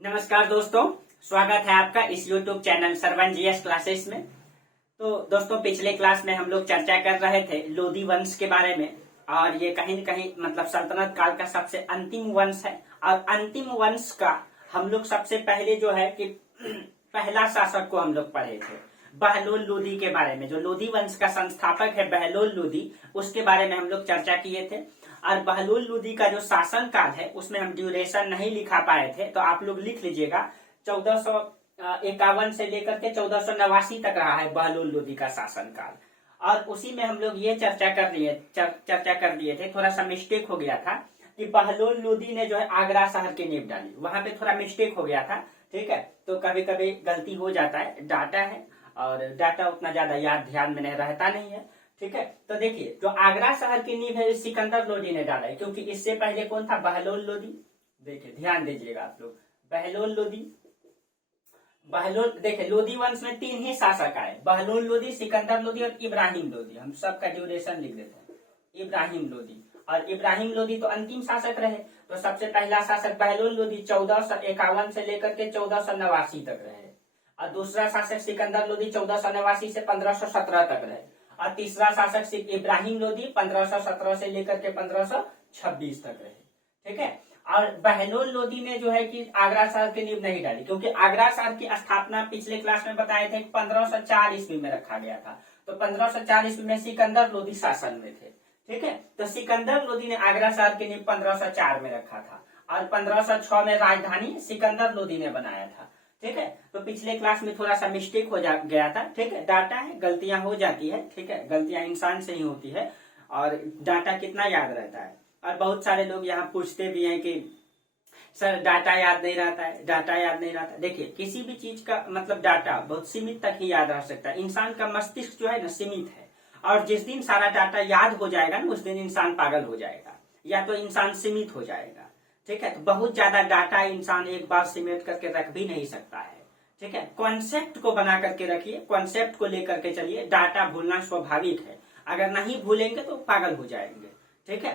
नमस्कार दोस्तों, स्वागत है आपका इस YouTube channel Sarvan GS classes में। तो दोस्तों, पिछले क्लास में हम लोग चर्चा कर रहे थे लोधी वंश के बारे में, और ये कहीं न कहीं मतलब सल्तनत काल का सबसे अंतिम वंश है। और अंतिम वंश का हम लोग सबसे पहले जो है कि पहला शासक को हम लोग पढ़े थे, बहलोल लोधी के बारे में। जो लोधी वंश का संस्थापक है बहलोल लोधी, उसके बारे में हम लोग चर्चा किए थे। और बहलोल लोधी का जो शासन काल है उसमें हम ड्यूरेशन नहीं लिखा पाए थे, तो आप लोग लिख लीजिएगा। 1451 से लेकर के 1489 तक रहा है बहलोल लोधी का शासन काल। और उसी में हम लोग ये चर्चा कर दिए थे। थोड़ा सा मिस्टेक हो गया था कि बहलोल लोधी ने जो है आगरा शहर की नींव डाली, वहां पे थोड़ा मिस्टेक हो गया था। ठीक है, तो कभी कभी गलती हो जाता है, डाटा है और डाटा उतना ज्यादा याद ध्यान में नहीं रहता नहीं है। ठीक है, तो देखिए जो आगरा शहर की नींव है सिकंदर लोधी ने डाला है, क्योंकि इससे पहले कौन था? बहलोल लोधी। देखिए ध्यान दीजिएगा आप लोग, बहलोल लोधी। बहलोल देखिए, लोधी वंश में 3 ही शासक आए, बहलोल लोधी, सिकंदर लोधी और इब्राहिम लोधी। हम सबका ड्यूरेशन लिख देते हैं, इब्राहिम लोधी। और इब्राहिम लोधी तो अंतिम शासक रहे, तो सबसे पहला शासक बहलोल लोधी 1451 से लेकर के 1489 तक रहे। और दूसरा शासक सिकंदर लोधी 1489 से 1517 तक रहे। और तीसरा शासक इब्राहिम लोधी 1517 से लेकर के 1526 तक रहे। ठीक है, और बहलोल लोधी ने जो है कि आगरा शहर की नींव नहीं डाली, क्योंकि आगरा शहर की स्थापना पिछले क्लास में बताए थे कि 1504 ईस्वी में रखा गया था। तो 1504 ईस्वी में सिकंदर लोधी शासन में थे। ठीक है, तो सिकंदर लोधी ने आगरा शहर की नींव 1504 में रखा था, और 1506 में राजधानी सिकंदर लोधी ने बनाया था। ठीक है, तो पिछले क्लास में थोड़ा सा मिस्टेक हो गया था। ठीक है, डाटा है, गलतियां हो जाती है। ठीक है, गलतियां इंसान से ही होती है, और डाटा कितना याद रहता है। और बहुत सारे लोग यहाँ पूछते भी हैं कि सर डाटा याद नहीं रहता है, डाटा याद नहीं रहता। देखिए, किसी भी चीज का मतलब डाटा बहुत सीमित तक ही याद रह सकता है। इंसान का मस्तिष्क जो है ना सीमित है, और जिस दिन सारा डाटा याद हो जाएगा ना उस दिन इंसान पागल हो जाएगा, या तो इंसान सीमित हो जाएगा। ठीक है, तो बहुत ज्यादा डाटा इंसान एक बार सिमेट करके रख भी नहीं सकता है। ठीक है, कॉन्सेप्ट को बना करके रखिए, कॉन्सेप्ट को लेकर के चलिए। डाटा भूलना स्वाभाविक है, अगर नहीं भूलेंगे तो पागल हो जाएंगे। ठीक है,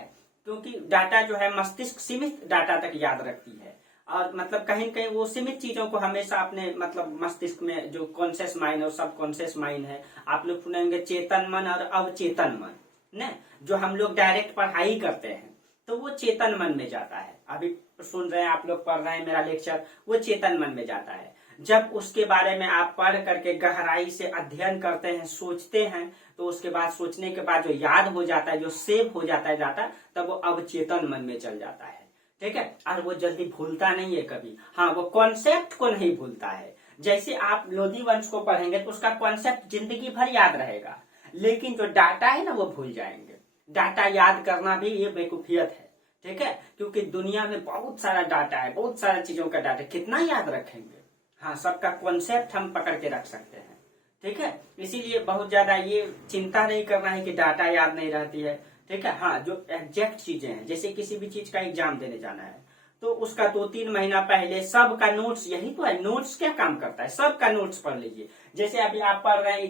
क्योंकि डाटा जो है मस्तिष्क सीमित डाटा तक याद रखती है, और मतलब कहीं कहीं वो सीमित चीजों को हमेशा अपने मतलब मस्तिष्क में जो कॉन्शियस माइंड और सब कॉन्शियस माइंड है, आप लोग सुनेंगे चेतन मन और अवचेतन मन न, जो हम लोग डायरेक्ट पढ़ाई करते हैं तो वो चेतन मन में जाता है। अभी सुन रहे हैं आप लोग, पढ़ रहे हैं मेरा लेक्चर, वो चेतन मन में जाता है। जब उसके बारे में आप पढ़ करके गहराई से अध्ययन करते हैं, सोचते हैं, तो उसके बाद सोचने के बाद जो याद हो जाता है, जो सेव हो जाता है डाटा, तब वो अवचेतन मन में चल जाता है। ठीक है, और वो जल्दी भूलता नहीं है कभी। हाँ, वो कॉन्सेप्ट को नहीं भूलता है। जैसे आप लोधी वंश को पढ़ेंगे तो उसका कॉन्सेप्ट जिंदगी भर याद रहेगा, लेकिन जो डाटा है ना वो भूल जाएंगे। डाटा याद करना भी ये बेवकूफियत है। ठीक है, क्योंकि दुनिया में बहुत सारा डाटा है, बहुत सारा चीजों का डाटा, कितना याद रखेंगे। हाँ, सबका कॉन्सेप्ट हम पकड़ के रख सकते हैं। ठीक है, इसीलिए बहुत ज्यादा ये चिंता नहीं करना है कि डाटा याद नहीं रहती है। ठीक है, हाँ, जो एग्जैक्ट चीजें हैं, जैसे किसी भी चीज का एग्जाम देने जाना है तो उसका 2-3 महीना पहले सबका नोट्स, यही तो है, नोट्स क्या काम करता है, सबका नोट्स पढ़ लीजिए। जैसे अभी आप पढ़ रहे हैं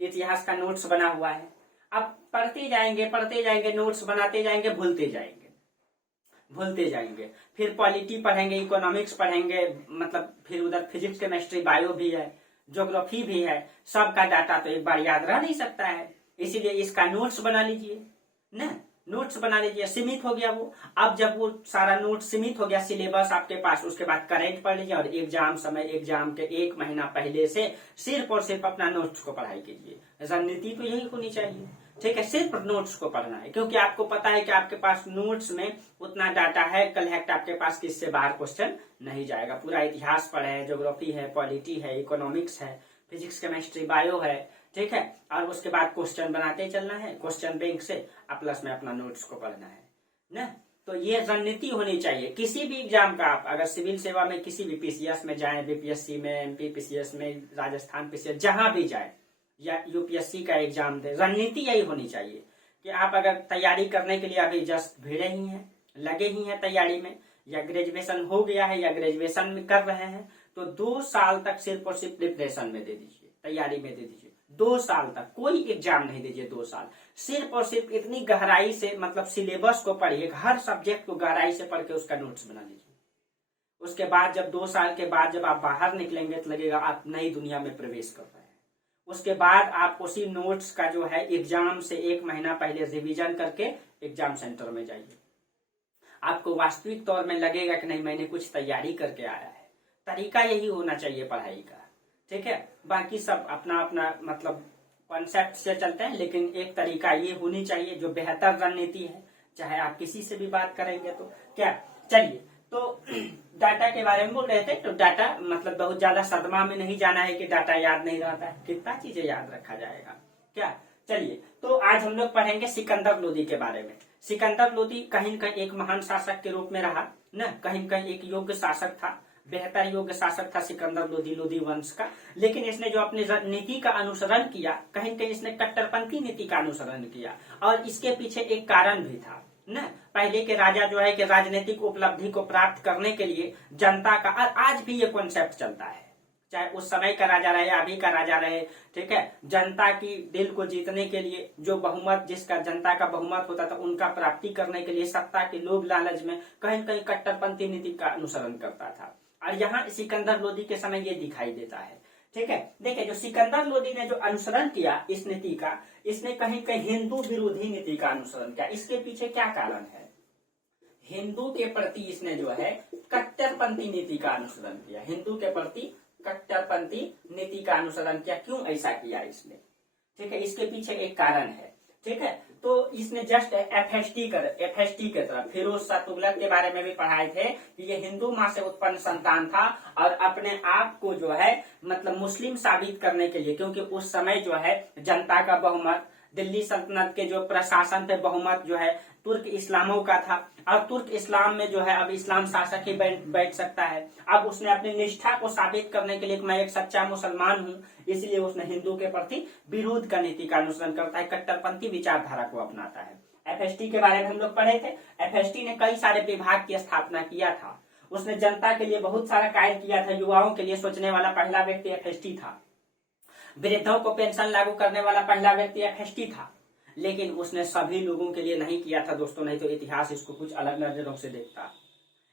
इतिहास का नोट्स बना हुआ है, आप पढ़ते जाएंगे, नोट्स बनाते जाएंगे, भूलते जाएंगे। फिर पॉलिटी पढ़ेंगे, इकोनॉमिक्स पढ़ेंगे, मतलब फिर उधर फिजिक्स, केमिस्ट्री, बायो भी है, ज्योग्राफी भी है। सबका डाटा तो एक बार याद रह नहीं सकता है, इसीलिए इसका नोट्स बना लीजिए ना, नोट्स बना लीजिए। सीमित हो गया वो। अब जब वो सारा नोट सीमित हो गया, सिलेबस आपके पास, उसके बाद करेंट पढ़ लीजिए, और एग्जाम के 1 महीना पहले से सिर्फ और सिर्फ अपना नोट्स को पढ़ाई कीजिए। रणनीति तो यही होनी चाहिए। ठीक है, सिर्फ नोट्स को पढ़ना है, क्योंकि आपको पता है कि आपके पास नोट्स में उतना डाटा है, कलेक्ट आपके पास, किससे बाहर क्वेश्चन नहीं जाएगा। पूरा इतिहास पढ़े है, ज्योग्राफी है, पॉलिटी है, इकोनॉमिक्स है, फिजिक्स, केमिस्ट्री, बायो है। ठीक है, और उसके बाद क्वेश्चन बनाते चलना है, क्वेश्चन बैंक से, प्लस में अपना नोट्स को पढ़ना है ना। तो ये रणनीति होनी चाहिए किसी भी एग्जाम का। आप अगर सिविल सेवा में किसी भी पीसीएस में जाए, बीपीएससी में, एमपी पीसीएस में, राजस्थान पीसीएस, जहां भी जाए, या यूपीएससी का एग्जाम दे, रणनीति यही होनी चाहिए कि आप अगर तैयारी करने के लिए अभी जस्ट भिड़े ही हैं, लगे ही हैं तैयारी में, या ग्रेजुएशन हो गया है या ग्रेजुएशन में कर रहे हैं, तो 2 साल तक सिर्फ और सिर्फ प्रिपरेशन में दे दीजिए, तैयारी में दे दीजिए। 2 साल तक कोई एग्जाम नहीं दीजिए। 2 साल सिर्फ और सिर्फ इतनी गहराई से मतलब सिलेबस को पढ़िए, हर सब्जेक्ट को गहराई से पढ़ के उसका नोट्स बना लीजिए। उसके बाद जब 2 साल के बाद जब आप बाहर निकलेंगे तो लगेगा आप नई दुनिया में प्रवेश कर रहे हैं। उसके बाद आप उसी नोट्स का जो है एग्जाम से 1 महीना पहले रिवीजन करके एग्जाम सेंटर में जाइए। आपको वास्तविक तौर में लगेगा कि नहीं मैंने कुछ तैयारी करके आया है। तरीका यही होना चाहिए पढ़ाई का, ठीक है। बाकी सब अपना अपना मतलब कॉन्सेप्ट से चलते हैं, लेकिन एक तरीका ये होनी चाहिए जो बेहतर रणनीति है, चाहे आप किसी से भी बात करेंगे तो क्या। चलिए, तो डाटा के बारे में बोल रहे थे। तो डाटा मतलब बहुत ज्यादा सदमा में नहीं जाना है कि डाटा याद नहीं रहता है, कितना चीजें याद रखा जाएगा क्या। चलिए, तो आज हम लोग पढ़ेंगे सिकंदर लोदी के बारे में। सिकंदर लोदी कहीं न कहीं एक महान शासक के रूप में रहा न, कहीं न कहीं एक योग्य शासक था, बेहतर योग्य शासक था सिकंदर लोदी, लोदी वंश का। लेकिन इसने जो अपनी नीति का अनुसरण किया, कहीं न कहीं इसने कट्टरपंथी नीति का अनुसरण किया, और इसके पीछे एक कारण भी था न। पहले के राजा जो है कि राजनीतिक उपलब्धि को प्राप्त करने के लिए जनता का, आज भी ये कॉन्सेप्ट चलता है, चाहे उस समय का राजा रहे, अभी का राजा रहे, ठीक है। जनता की दिल को जीतने के लिए जो बहुमत, जिसका जनता का बहुमत होता था, उनका प्राप्ति करने के लिए सत्ता के लोभ लालच में कहीं न कहीं कट्टरपंथी नीति का अनुसरण करता था। और यहाँ सिकंदर लोदी के समय ये दिखाई देता है, ठीक है। देखिए, जो सिकंदर लोदी ने जो अनुसरण किया इस नीति का, इसने कहीं कहीं हिंदू विरोधी नीति का अनुसरण किया। इसके पीछे क्या कारण है? हिंदू के प्रति इसने जो है कट्टरपंथी नीति का अनुसरण किया, हिंदू के प्रति कट्टरपंथी नीति का अनुसरण किया। क्यों ऐसा किया इसने, ठीक है, इसके पीछे एक कारण है, ठीक है। तो इसने जस्ट एफएसटी के तरफ फिरोज शाह तुगलक के बारे में भी पढ़ाए थे कि ये हिंदू माँ से उत्पन्न संतान था, और अपने आप को जो है मतलब मुस्लिम साबित करने के लिए, क्योंकि उस समय जो है जनता का बहुमत, दिल्ली सल्तनत के जो प्रशासन पे बहुमत जो है तुर्क इस्लामों का था, और तुर्क इस्लाम में जो है अब इस्लाम शासक ही बैठ सकता है। अब उसने अपनी निष्ठा को साबित करने के लिए मैं एक सच्चा मुसलमान हूँ, इसलिए उसने हिंदू के प्रति विरोध का नीति का अनुसरण करता है, कट्टरपंथी विचारधारा को अपनाता है। एफएसटी के बारे में हम लोग पढ़े थे। एफएसटी ने कई सारे विभाग की स्थापना किया था, उसने जनता के लिए बहुत सारा कार्य किया था, युवाओं के लिए सोचने वाला पहला व्यक्ति एफएसटी था, वृद्धों को पेंशन लागू करने वाला पहला व्यक्ति एफएसटी था। लेकिन उसने सभी लोगों के लिए नहीं किया था दोस्तों, नहीं तो इतिहास इसको कुछ अलग नजरों से देखता।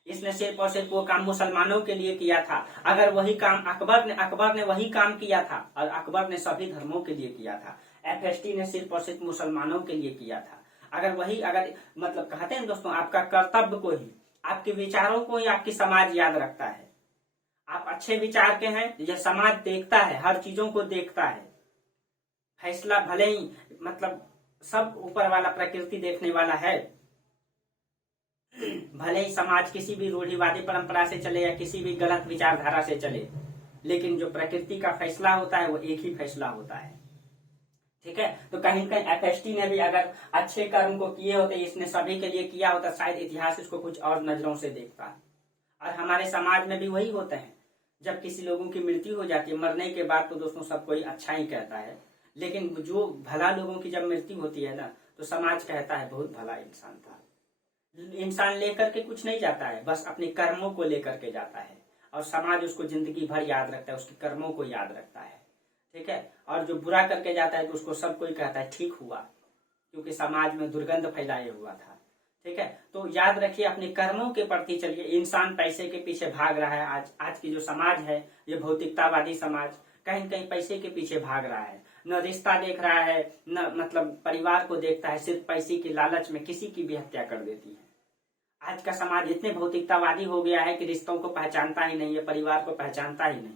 इसने सिर्फ और सिर्फ वो काम मुसलमानों के लिए किया था। अगर वही काम अकबर ने वही काम किया था, और अकबर ने सभी धर्मों के लिए किया था, एफएसटी ने सिर्फ और सिर्फ मुसलमानों के लिए किया था। अगर मतलब कहते हैं दोस्तों, आपका कर्तव्य को ही, आपके विचारों को ही आपकी समाज याद रखता है। आप अच्छे विचार के हैं, यह समाज देखता है, हर चीजों को देखता है। फैसला भले ही मतलब सब ऊपर वाला प्रकृति देखने वाला है, भले ही समाज किसी भी रूढ़िवादी परंपरा से चले या किसी भी गलत विचारधारा से चले, लेकिन जो प्रकृति का फैसला होता है वो एक ही फैसला होता है, ठीक है। तो कहीं कहीं एफएसटी ने भी अगर अच्छे कर्म को किए होते, इसने सभी के लिए किया होता, शायद इतिहास इसको कुछ और नजरों से देखता। और हमारे समाज में भी वही होता है, जब किसी लोगों की मृत्यु हो जाती है, मरने के बाद तो दोस्तों सब कोई अच्छा ही कहता है, लेकिन जो भला लोगों की जब मृत्यु होती है ना, तो समाज कहता है बहुत भला इंसान था। इंसान लेकर के कुछ नहीं जाता है, बस अपने कर्मों को लेकर के जाता है, और समाज उसको जिंदगी भर याद रखता है, उसके कर्मों को याद रखता है, ठीक है। और जो बुरा करके जाता है तो उसको सब कोई कहता है ठीक हुआ, क्योंकि समाज में दुर्गंध फैलाए हुआ था, ठीक है। तो याद रखिए, अपने कर्मों के प्रति चलिए। इंसान पैसे के पीछे भाग रहा है, आज की जो समाज है ये भौतिकतावादी समाज कहीं कहीं पैसे के पीछे भाग रहा है, न रिश्ता देख रहा है, न मतलब परिवार को देखता है, सिर्फ पैसे की लालच में किसी की भी हत्या कर देती है। आज का समाज इतने भौतिकतावादी हो गया है कि रिश्तों को पहचानता ही नहीं है, परिवार को पहचानता ही नहीं।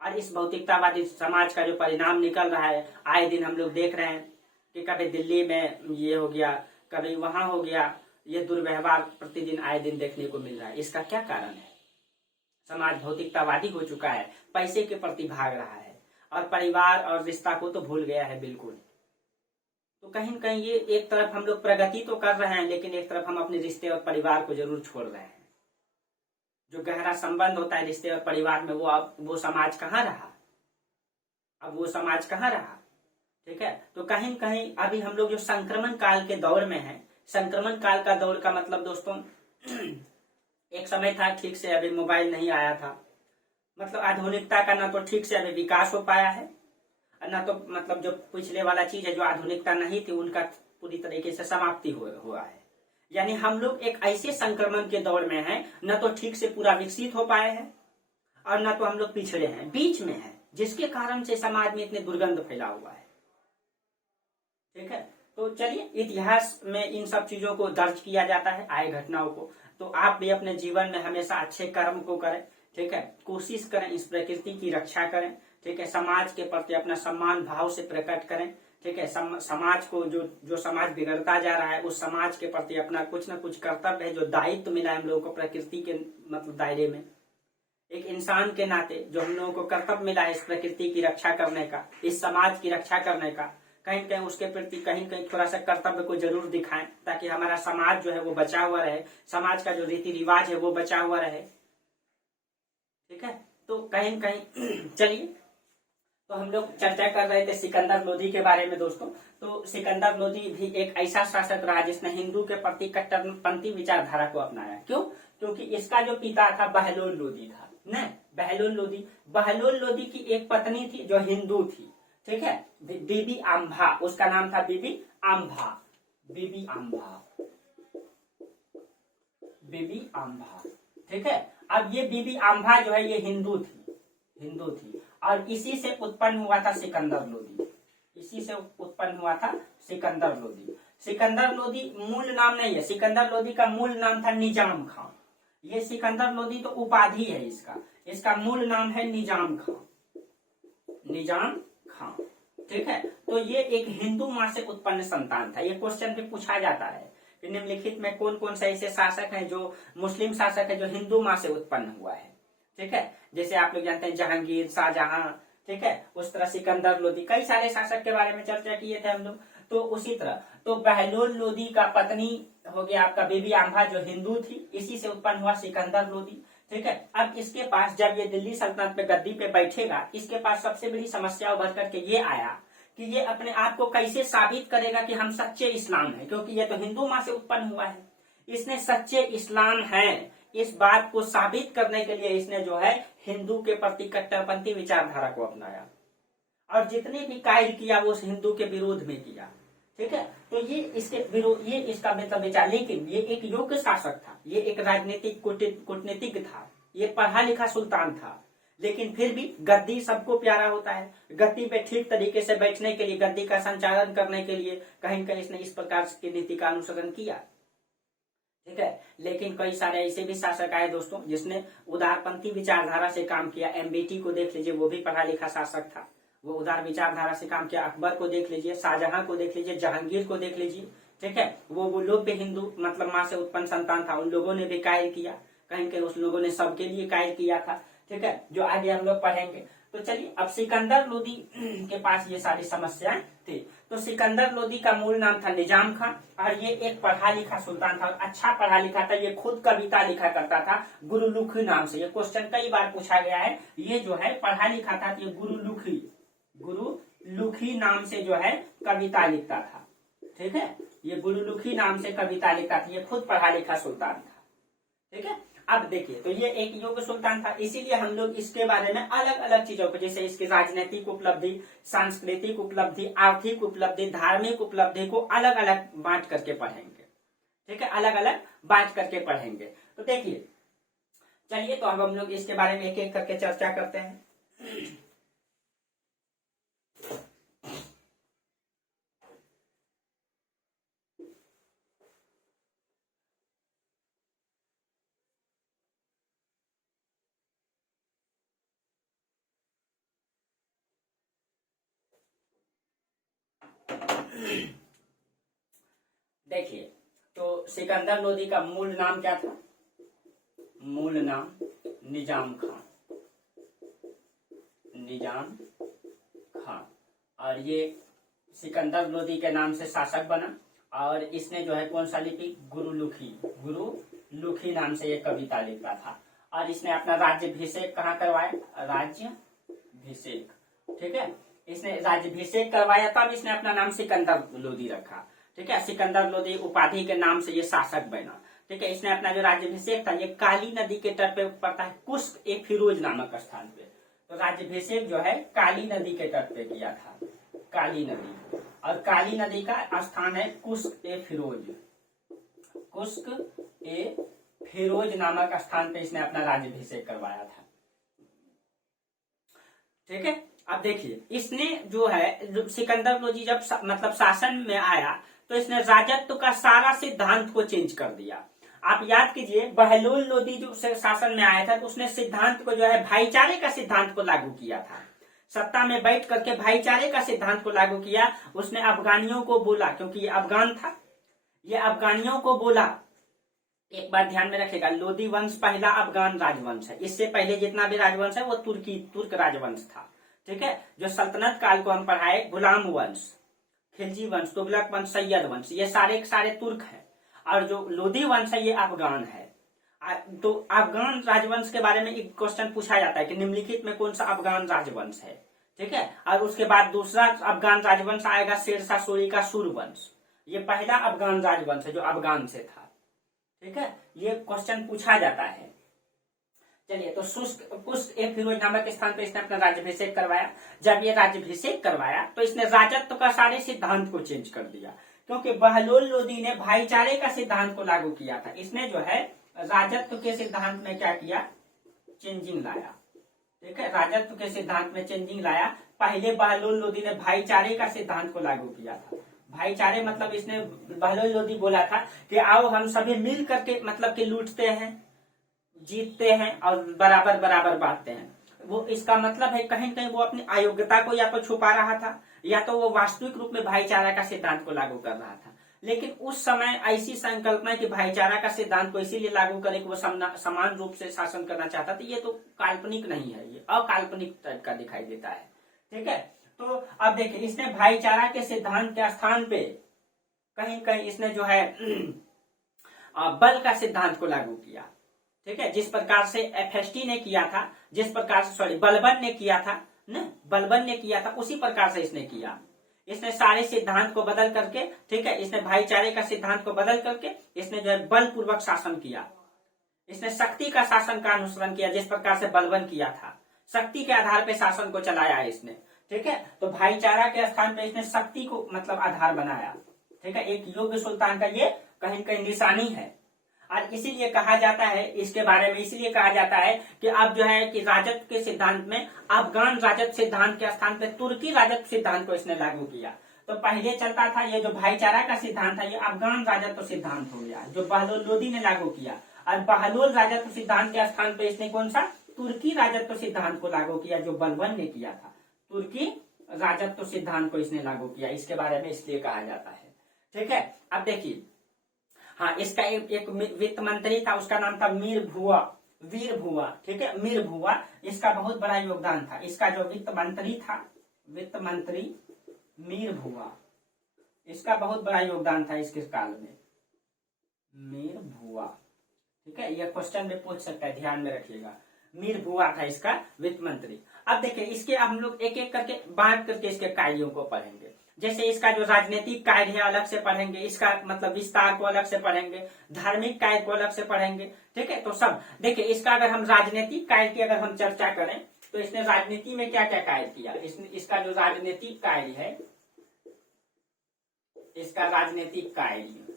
और इस भौतिकतावादी समाज का जो परिणाम निकल रहा है, आए दिन हम लोग देख रहे हैं कि कभी दिल्ली में ये हो गया, कभी वहां हो गया, ये दुर्व्यवहार प्रतिदिन आए दिन देखने को मिल रहा है। इसका क्या कारण है? समाज भौतिकतावादी हो चुका है, पैसे के प्रति भाग रहा है, और परिवार और रिश्ता को तो भूल गया है बिल्कुल। तो कहीं न कहीं ये एक तरफ हम लोग प्रगति तो कर रहे हैं, लेकिन एक तरफ हम अपने रिश्ते और परिवार को जरूर छोड़ रहे हैं। जो गहरा संबंध होता है रिश्ते और परिवार में, वो समाज कहाँ रहा? अब वो समाज कहाँ रहा, ठीक है। तो कहीं न कहीं अभी हम लोग जो संक्रमण काल के दौर में है, संक्रमण काल का दौर का मतलब दोस्तों एक समय था ठीक से अभी मोबाइल नहीं आया था, मतलब आधुनिकता का ना तो ठीक से अभी विकास हो पाया है, ना तो मतलब जो पिछले वाला चीज है जो आधुनिकता नहीं थी उनका पूरी तरीके से समाप्ति हुआ है। यानी हम लोग एक ऐसे संक्रमण के दौर में हैं, न तो ठीक से पूरा विकसित हो पाए हैं और न तो हम लोग पिछड़े हैं, बीच में हैं, जिसके कारण से समाज में इतने दुर्गंध फैला हुआ है। ठीक है, तो चलिए इतिहास में इन सब चीजों को दर्ज किया जाता है, आए घटनाओं को। तो आप भी अपने जीवन में हमेशा अच्छे कर्म को करें। ठीक है, कोशिश करें इस प्रकृति की रक्षा करें। ठीक है, समाज के प्रति अपना सम्मान भाव से प्रकट करें। ठीक है, समाज को जो समाज बिगड़ता जा रहा है, उस समाज के प्रति अपना कुछ न कुछ कर्तव्य है, जो दायित्व मिला है हम लोगों को प्रकृति के मतलब दायरे में, एक इंसान के नाते जो हम लोगों को कर्तव्य मिला है इस प्रकृति की रक्षा करने का, इस समाज की रक्षा करने का, कहीं कहीं उसके प्रति कहीं कहीं थोड़ा सा कर्तव्य को जरूर दिखाएं, ताकि हमारा समाज जो है वो बचा हुआ रहे, समाज का जो रीति रिवाज है वो बचा हुआ रहे। ठीक है, तो कहीं कहीं चलिए, तो हम लोग चर्चा कर रहे थे सिकंदर लोधी के बारे में दोस्तों। तो सिकंदर लोधी भी एक ऐसा शासक रहा जिसने हिंदू के प्रति कट्टरपंथी विचारधारा को अपनाया। क्यों? क्योंकि इसका जो पिता था बहलोल लोधी था, न बहलोल लोधी की एक पत्नी थी जो हिंदू थी। ठीक है, बीबी आम्भा, उसका नाम था बीबी आम्भा। ठीक है, अब ये बीबी आम्भा जो है ये हिंदू थी और इसी से उत्पन्न हुआ था सिकंदर लोधी। सिकंदर लोधी मूल नाम नहीं है, सिकंदर लोधी का मूल नाम था निजाम खां। ये सिकंदर लोधी तो उपाधि है इसका मूल नाम है निजाम खां। ठीक है, तो ये एक हिंदू मां से उत्पन्न संतान था। ये क्वेश्चन भी पूछा जाता है कि निम्नलिखित में कौन कौन से ऐसे शासक हैं जो मुस्लिम शासक है जो हिंदू मां से उत्पन्न हुआ है। ठीक है, जैसे आप लोग जानते हैं जहांगीर, शाहजहां। ठीक है, उस तरह सिकंदर लोधी, कई सारे शासक के बारे में चर्चा किए थे हम लोग। तो उसी तरह तो बहलोल लोधी का पत्नी हो गया आपका बीबी आम्भा जो हिंदू थी, इसी से उत्पन्न हुआ सिकंदर लोधी। ठीक है, अब इसके पास जब ये दिल्ली सल्तनत पे गद्दी पे बैठेगा, इसके पास सबसे बड़ी समस्या उभर करके ये आया कि ये अपने आप को कैसे साबित करेगा कि हम सच्चे इस्लाम हैं, क्योंकि ये तो हिंदू मां से उत्पन्न हुआ है। इसने सच्चे इस्लाम हैं इस बात को साबित करने के लिए इसने जो है हिंदू के प्रति कट्टरपंथी विचारधारा को अपनाया और जितने भी कार्य किया वो उस हिंदू के विरोध में किया। ठीक है, तो ये इसके विरोध, ये इसका मतलब विचार, लेकिन ये एक योग्य शासक था, ये एक राजनीतिक कूटनीतिज्ञ था, ये पढ़ा लिखा सुल्तान था, लेकिन फिर भी गद्दी सबको प्यारा होता है। गद्दी पे ठीक तरीके से बैठने के लिए, गद्दी का संचालन करने के लिए कहीं कहीं इसने इस प्रकार की नीति का अनुसरण किया। ठीक है, लेकिन कई सारे ऐसे भी शासक आए दोस्तों जिसने उदारपंथी विचारधारा से काम किया। एमबीटी को देख लीजिए, वो भी पढ़ा लिखा शासक था, वो उदार विचारधारा से काम किया। अकबर को देख लीजिए, शाहजहां को देख लीजिए, जहांगीर को देख लीजिए। ठीक है, वो लोग भी हिंदू मतलब मां से उत्पन्न संतान था, उन लोगों ने भी कार्य किया, कहीं कहीं उस लोगों ने सबके लिए कार्य किया था। ठीक है, जो आगे हम लोग पढ़ेंगे। तो चलिए, अब सिकंदर लोधी के पास ये सारी समस्याएं थी। तो सिकंदर लोधी का मूल नाम था निजाम खां और ये एक पढ़ा लिखा सुल्तान था, अच्छा पढ़ा लिखा था। ये खुद कविता लिखा करता था गुरुलुखी नाम से। ये क्वेश्चन कई बार पूछा गया है। ये जो है पढ़ा लिखा था, ये गुरुलुखी नाम से जो है कविता लिखता था। ठीक है, ये गुरुलुखी नाम से कविता लिखता था, ये खुद पढ़ा लिखा सुल्तान था। ठीक है, अब देखिए, तो ये एक योग्य सुल्तान था, इसीलिए हम लोग इसके बारे में अलग अलग चीजों को, जैसे इसकी राजनीतिक उपलब्धि, सांस्कृतिक उपलब्धि, आर्थिक उपलब्धि, धार्मिक उपलब्धि को अलग अलग बांट करके पढ़ेंगे। ठीक है, अलग अलग बांट करके पढ़ेंगे। तो देखिए, चलिए, तो अब हम लोग इसके बारे में एक एक करके चर्चा करते हैं। देखिए, तो सिकंदर लोधी का मूल नाम क्या था? मूल नाम निजाम खां और ये सिकंदर लोधी के नाम से शासक बना और इसने जो है कौन सा लिपि? गुरुलुखी नाम से ये कविता लिखता था और इसने अपना राज्याभिषेक कहाँ करवाया? राज्याभिषेक। ठीक है, इसने राज्याभिषेक करवाया, तब इसने अपना नाम सिकंदर लोधी रखा। ठीक है, सिकंदर लोधी उपाधि के नाम से ये शासक बना। ठीक है, इसने अपना जो राज्याभिषेक था ये काली नदी के तट पे पड़ता है, कुश्क ए फिरोज नामक स्थान पे। तो राज्याभिषेक जो है काली नदी के तट पे किया था, काली नदी, और काली नदी का स्थान है कुश्क ए फिरोज। कुस्क ए फिरोज नामक स्थान पे इसने अपना राज्याभिषेक करवाया था। ठीक है, अब देखिए इसने जो है सिकंदर लोदी जब मतलब शासन में आया तो इसने राजत्व का सारा सिद्धांत को चेंज कर दिया। आप याद कीजिए बहलोल लोदी जो शासन में आया था तो उसने सिद्धांत को जो है भाईचारे का सिद्धांत को लागू किया था। सत्ता में बैठ करके भाईचारे का सिद्धांत को लागू किया। उसने अफगानियों को बोला, क्योंकि ये अफगान था, ये अफगानियों को बोला, एक बात ध्यान में रखेगा, लोदी वंश पहला अफगान राजवंश है। इससे पहले जितना भी राजवंश है वो तुर्क राजवंश था। ठीक है, जो सल्तनत काल को हम पढ़ाए, गुलाम वंश, खिलजी वंश, तुगलक वंश, सैयद वंश, ये सारे सारे तुर्क है, और जो लोदी वंश है ये अफगान है। तो अफगान राजवंश के बारे में एक क्वेश्चन पूछा जाता है कि निम्नलिखित में कौन सा अफगान राजवंश है। ठीक है, और उसके बाद दूसरा अफगान राजवंश आएगा शेरशाह सूरी का सूरवंश। ये पहला अफगान राजवंश है जो अफगान से था। ठीक है, ये क्वेश्चन पूछा जाता है। चलिए, तो कुस्क ए फिरोज नामक स्थान पर इसने अपना राज्याभिषेक करवाया। जब ये राज्याभिषेक करवाया तो इसने राजत्व का सारे सिद्धांत को चेंज कर दिया, क्योंकि बहलोल लोदी ने भाईचारे का सिद्धांत को लागू किया था। इसने जो है राजत्व के सिद्धांत में क्या किया, चेंजिंग लाया। ठीक है, राजत्व के सिद्धांत में चेंजिंग लाया। पहले बहलोल लोदी ने भाईचारे का सिद्धांत को लागू किया था। भाईचारे मतलब इसने बहलोल लोदी बोला था कि आओ हम सभी मिल करके मतलब कि लूटते हैं, जीतते हैं और बराबर बराबर बांटते हैं। वो इसका मतलब है कहीं कहीं वो अपनी अयोग्यता को या तो छुपा रहा था या तो वो वास्तविक रूप में भाईचारा का सिद्धांत को लागू कर रहा था। लेकिन उस समय ऐसी संकल्पना कि भाईचारा का सिद्धांत को इसीलिए लागू करे कि वो समान रूप से शासन करना चाहता था, ये तो काल्पनिक नहीं है, ये अकाल्पनिक टाइप का दिखाई देता है। ठीक है, तो अब देखिए इसने भाईचारा के सिद्धांत के स्थान पे कहीं कहीं इसने जो है बल का सिद्धांत को लागू किया। ठीक है, जिस प्रकार से एफएसटी ने किया था, जिस प्रकार से बलबन ने किया था ना, बलबन ने किया था, उसी प्रकार से इसने किया। इसने सारे सिद्धांत को बदल करके, ठीक है, इसने भाईचारे का सिद्धांत को बदल करके इसने जो है बलपूर्वक शासन किया। इसने शक्ति का शासन का अनुसरण किया, जिस प्रकार से बलबन किया था, शक्ति के आधार पर शासन को चलाया इसने। ठीक है, तो भाईचारा के स्थान पर इसने शक्ति को मतलब आधार बनाया। ठीक है, एक योग्य सुल्तान का ये कहीं कहीं निशानी है। और इसीलिए कहा जाता है, इसके बारे में इसलिए कहा जाता है कि अब जो है कि राजत्व के सिद्धांत में अफगान राजत्व सिद्धांत के स्थान पे तुर्की राजत्व सिद्धांत को इसने लागू किया। तो पहले चलता था ये जो भाईचारा का सिद्धांत था, ये अफगान राजत्व सिद्धांत हो गया जो बहलोल लोदी ने लागू किया। और बहलोल राजत्व सिद्धांत के स्थान पे इसने कौन सा तुर्की राजत्व सिद्धांत को लागू किया, जो बलबन ने किया था। तुर्की राजत्व सिद्धांत को इसने लागू किया, इसके बारे में इसलिए कहा जाता है। ठीक है, अब देखिए, हाँ, इसका एक वित्त मंत्री था, उसका नाम था मीर भुआ, वीर भुआ। ठीक है, मीर भुआ, इसका बहुत बड़ा योगदान था। इसका जो वित्त मंत्री था, वित्त मंत्री मीर भुआ, इसका बहुत बड़ा योगदान था इसके काल में, मीर भुआ। ठीक है, यह क्वेश्चन में पूछ सकता है, ध्यान में रखिएगा। मीर भुआ था इसका वित्त मंत्री। अब देखिए इसके हम लोग एक एक करके बांट करके इसके कार्यों को पढ़ेंगे। जैसे इसका जो राजनीतिक कार्य है अलग से पढ़ेंगे, इसका मतलब विस्तार को अलग से पढ़ेंगे, धार्मिक कार्य को अलग से पढ़ेंगे। ठीक है, तो सब देखिए इसका अगर हम राजनीतिक कार्य की अगर हम चर्चा करें तो इसने राजनीति में क्या क्या कार्य किया। इसका जो राजनीतिक कार्य है, इसका राजनीतिक कार्य,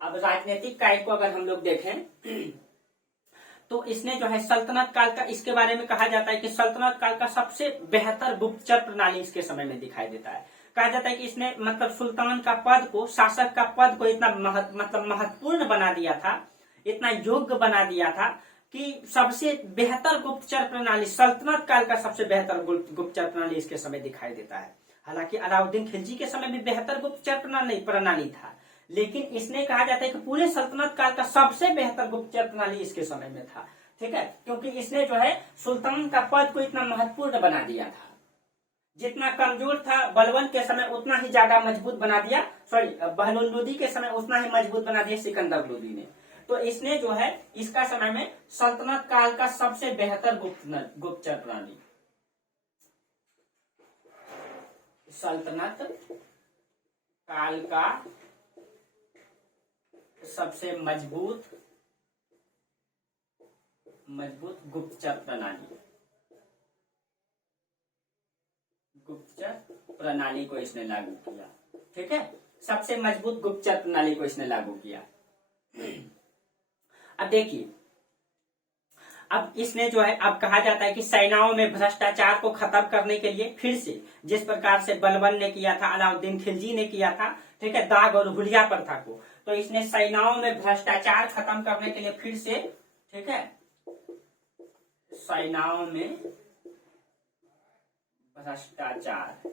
अब राजनीतिक कार्य को अगर हम लोग देखें तो इसने जो है सल्तनत काल का, इसके बारे में कहा जाता है कि सल्तनत काल का सबसे बेहतर गुप्तचर प्रणाली इसके समय में दिखाई देता है। कहा जाता है कि इसने मतलब सुल्तान का पद को, शासक का पद को इतना मतलब महत्वपूर्ण बना दिया था, इतना योग्य बना दिया था कि सबसे बेहतर गुप्तचर प्रणाली, सल्तनत काल का सबसे बेहतर गुप्तचर प्रणाली इसके समय दिखाई देता है। हालांकि अलाउद्दीन खिलजी के समय भी बेहतर गुप्तचर प्रणाली था, लेकिन इसने कहा जाता है कि पूरे सल्तनत काल का सबसे बेहतर गुप्तचर प्रणाली इसके समय में था। ठीक है, क्योंकि इसने जो है सुल्तान का पद को इतना महत्वपूर्ण बना दिया था। जितना कमजोर था बलबन के समय उतना ही ज्यादा मजबूत बना दिया, बहलोल लोदी के समय उतना ही मजबूत बना दिया सिकंदर लोदी ने। तो इसने जो है इसका समय में सल्तनत काल का सबसे बेहतर गुप्तचर प्रणाली, सल्तनत काल का सबसे मजबूत गुप्तचर प्रणाली को इसने लागू किया। ठीक है, सबसे मजबूत गुप्तचर प्रणाली को इसने लागू किया। अब देखिए, अब इसने जो है, अब कहा जाता है कि सेनाओं में भ्रष्टाचार को खत्म करने के लिए फिर से जिस प्रकार से बलबन ने किया था, अलाउद्दीन खिलजी ने किया था, ठीक है, दाग और हुलिया प्रथा को, तो इसने सेनाओं में भ्रष्टाचार खत्म करने के लिए फिर से, ठीक है, सेनाओं में भ्रष्टाचार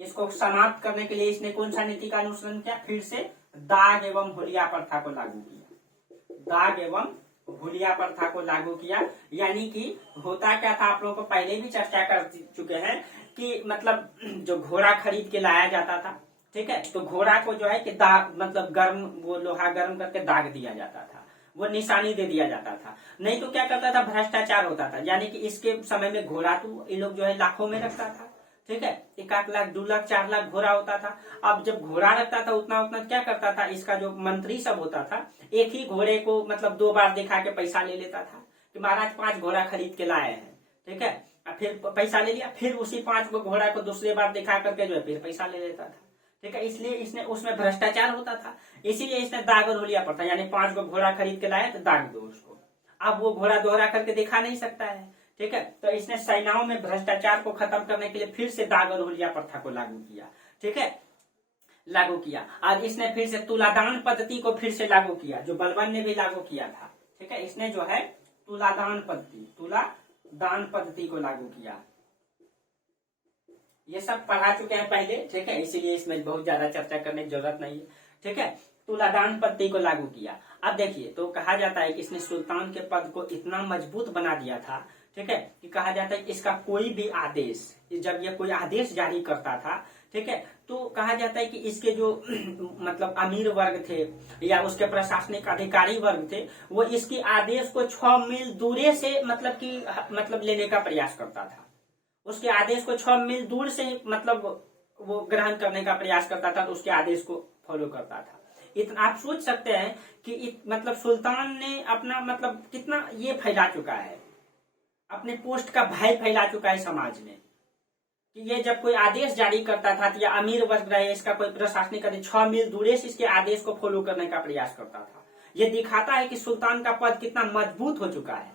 इसको समाप्त करने के लिए इसने कौन सा नीति का अनुसरण किया? फिर से दाग एवं हुलिया प्रथा को लागू किया। दाग एवं हुलिया प्रथा को लागू किया, यानी कि होता क्या था, आप लोगों को पहले भी चर्चा कर चुके हैं कि मतलब जो घोड़ा खरीद के लाया जाता था, ठीक है, तो घोड़ा को जो है कि दाग मतलब गर्म, वो लोहा गर्म करके दाग दिया जाता था, वो निशानी दे दिया जाता था। नहीं तो क्या करता था, भ्रष्टाचार होता था। यानी कि इसके समय में घोड़ा तो ये लोग जो है लाखों में रखता था, ठीक है, 1 लाख 2 लाख 4 लाख घोड़ा होता था। अब जब घोड़ा रखता था उतना उतना क्या करता था, इसका जो मंत्री सब होता था, एक ही घोड़े को मतलब 2 बार दिखा के पैसा ले लेता था कि महाराज 5 घोड़ा खरीद के लाए हैं, ठीक है, फिर पैसा ले लिया, फिर उसी 5 घोड़ा को दूसरी बार दिखा करके जो है फिर पैसा ले लेता था, ठीक है। इसलिए इसने उसमें भ्रष्टाचार होता था, इसीलिए इसने दाग और हुलिया प्रथा, यानी 5 घोड़ा खरीद के लाए तो दाग दो उसको। अब वो घोड़ा दोहरा करके दिखा नहीं सकता है, ठीक है, तो इसने सेनाओं में भ्रष्टाचार को खत्म करने के लिए फिर से दाग और हुलिया प्रथा को लागू किया, ठीक है, लागू किया। आज इसने फिर से तुलादान पद्धति को फिर से लागू किया, जो बलबन ने भी लागू किया था, ठीक है, इसने जो है तुलादान पद्धति को लागू किया। ये सब पढ़ा चुके हैं पहले, ठीक है, इसीलिए इसमें बहुत ज्यादा चर्चा करने की जरूरत नहीं है, ठीक है। तुलादान पद्धति को लागू किया। अब देखिए, तो कहा जाता है कि इसने सुल्तान के पद को इतना मजबूत बना दिया था, ठीक है, कि कहा जाता है कि इसका कोई भी आदेश, जब ये कोई आदेश जारी करता था, ठीक है, तो कहा जाता है कि इसके जो मतलब अमीर वर्ग थे या उसके प्रशासनिक अधिकारी वर्ग थे, वो इसकी आदेश को 6 मील दूरे से मतलब लेने का प्रयास करता था। उसके आदेश को 6 मील दूर से मतलब वो ग्रहण करने का प्रयास करता था, तो उसके आदेश को फॉलो करता था। इतना आप सोच सकते हैं कि मतलब सुल्तान ने अपना मतलब कितना ये फैला चुका है, अपने पोस्ट का भय फैला चुका है समाज में, कि ये जब कोई आदेश जारी करता था तो या अमीर वर्ग रहे, इसका कोई प्रशासनिक अधिकारी 6 मील दूरे से इसके आदेश को फॉलो करने का प्रयास करता था। ये दिखाता है कि सुल्तान का पद कितना मजबूत हो चुका है।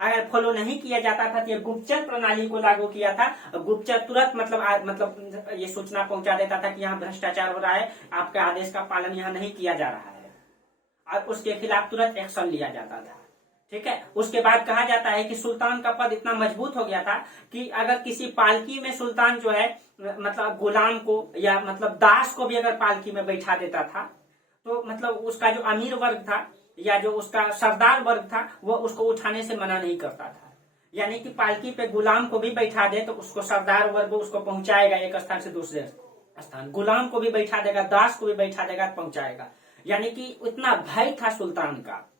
अगर फॉलो नहीं किया जाता था तो ये गुप्तचर प्रणाली को लागू किया था। गुप्तचर तुरंत मतलब ये सूचना पहुंचा देता था कि यहाँ भ्रष्टाचार हो रहा है, आपके आदेश का पालन यहाँ नहीं किया जा रहा है, और उसके खिलाफ तुरंत एक्शन लिया जाता था, ठीक है। उसके बाद कहा जाता है कि सुल्तान का पद इतना मजबूत हो गया था कि अगर किसी पालकी में सुल्तान जो है मतलब गुलाम को या मतलब दास को भी अगर पालकी में बैठा देता था, तो मतलब उसका जो अमीर वर्ग था या जो उसका सरदार वर्ग था, वो उसको उठाने से मना नहीं करता था। यानी कि पालकी पे गुलाम को भी बैठा दे तो उसको सरदार वर्ग उसको पहुंचाएगा एक स्थान से दूसरे स्थान, गुलाम को भी बैठा देगा, दास को भी बैठा देगा, पहुंचाएगा। यानी कि इतना भय था सुल्तान का,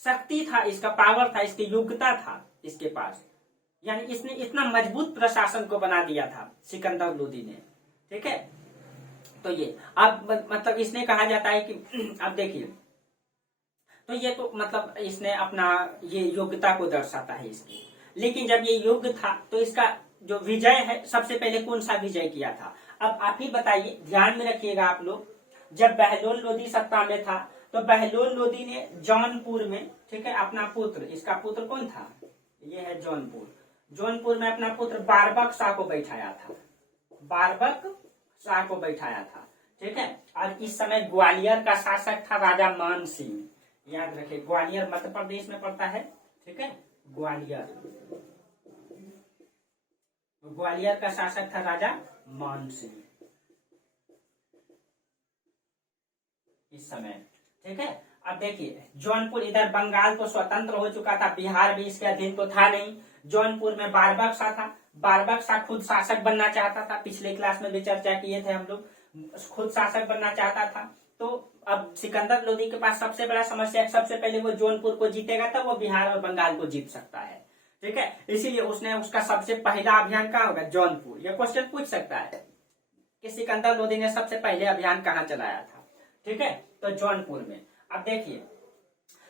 शक्ति था इसका, पावर था, इसकी योग्यता था इसके पास। यानी इसने इतना मजबूत प्रशासन को बना दिया था सिकंदर लोदी ने, ठीक है। तो ये अब मतलब इसने कहा जाता है कि अब देखिए, तो ये तो मतलब इसने अपना ये योग्यता को दर्शाता है इसकी। लेकिन जब ये योग्य था तो इसका जो विजय है, सबसे पहले कौन सा विजय किया था? अब आप ही बताइए, ध्यान में रखिएगा आप लोग। जब बहलोल लोदी सत्ता में था तो बहलोल लोदी ने जौनपुर में, ठीक है, अपना पुत्र, इसका पुत्र कौन था, ये है जौनपुर, जौनपुर में अपना पुत्र बारबक शाह को बैठाया था, बारबक शाह को बैठाया था, ठीक है। और इस समय ग्वालियर का शासक था राजा मान सिंह, याद रखें, ग्वालियर मध्य प्रदेश में पड़ता है, ठीक है, ग्वालियर, ग्वालियर का शासक था राजा मान सिंह इस समय, ठीक है। अब देखिए, जौनपुर, इधर बंगाल तो स्वतंत्र हो चुका था, बिहार भी इसके अधीन तो था नहीं। जौनपुर में बारबक शाह था, बारबक शाह खुद शासक बनना चाहता था, पिछले क्लास में भी चर्चा किए थे हम लोग, खुद शासक बनना चाहता था। तो अब सिकंदर लोदी के पास सबसे बड़ा समस्या है, सबसे पहले वो जौनपुर को जीतेगा तब वो बिहार और बंगाल को जीत सकता है, ठीक है। इसीलिए उसने उसका सबसे पहला अभियान कहाँ होगा, जौनपुर। ये क्वेश्चन पूछ सकता है कि सिकंदर लोदी ने सबसे पहले अभियान कहाँ चलाया था, ठीक है, तो जौनपुर में। अब देखिए,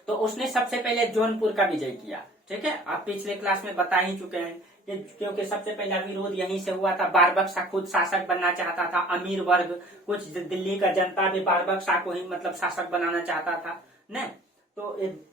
तो उसने सबसे पहले जौनपुर का विजय किया, ठीक है। आप पिछले क्लास में बता ही चुके हैं क्योंकि सबसे पहला विरोध यहीं से हुआ था। बारबक शाह खुद शासक बनना चाहता था, अमीर वर्ग, कुछ दिल्ली का जनता भी बारबक शाह को ही मतलब शासक बनाना चाहता था न। तो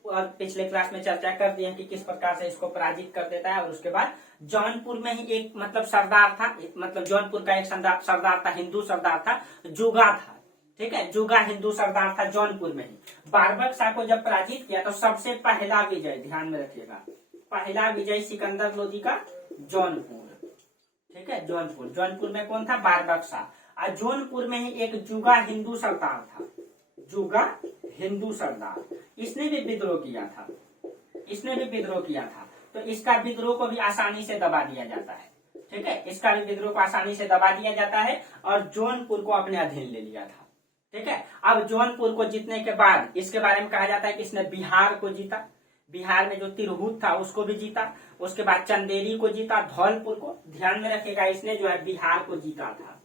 और पिछले क्लास में चर्चा कर दी है कि किस प्रकार से इसको पराजित कर देता है। और उसके बाद जौनपुर में ही एक मतलब सरदार था, मतलब जौनपुर का एक सरदार था, हिंदू सरदार था, जुगा था, ठीक है, जुगा हिंदू सरदार था जौनपुर में ही। बारबक शाह को जब पराजित किया तो सबसे पहला विजय, ध्यान में रखिएगा, पहला विजय सिकंदर लोदी का जौनपुर, ठीक है, जौनपुर। जौनपुर में कौन था? बारबक शाह। और जौनपुर में ही एक जुगा हिंदू सरदार था, जुगा हिंदू सरदार, इसने भी विद्रोह किया था, इसने भी विद्रोह किया था। तो इसका विद्रोह को भी आसानी से दबा दिया जाता है, ठीक है, इसका भी विद्रोह को आसानी से दबा दिया जाता है और जौनपुर को अपने अधीन ले लिया था, ठीक है। अब जौनपुर को जीतने के बाद इसके बारे में कहा जाता है कि इसने बिहार को जीता, बिहार में जो तिरहुत था उसको भी जीता, उसके बाद चंदेरी को जीता, धौलपुर को, ध्यान में रखिएगा, इसने जो है बिहार को जीता था,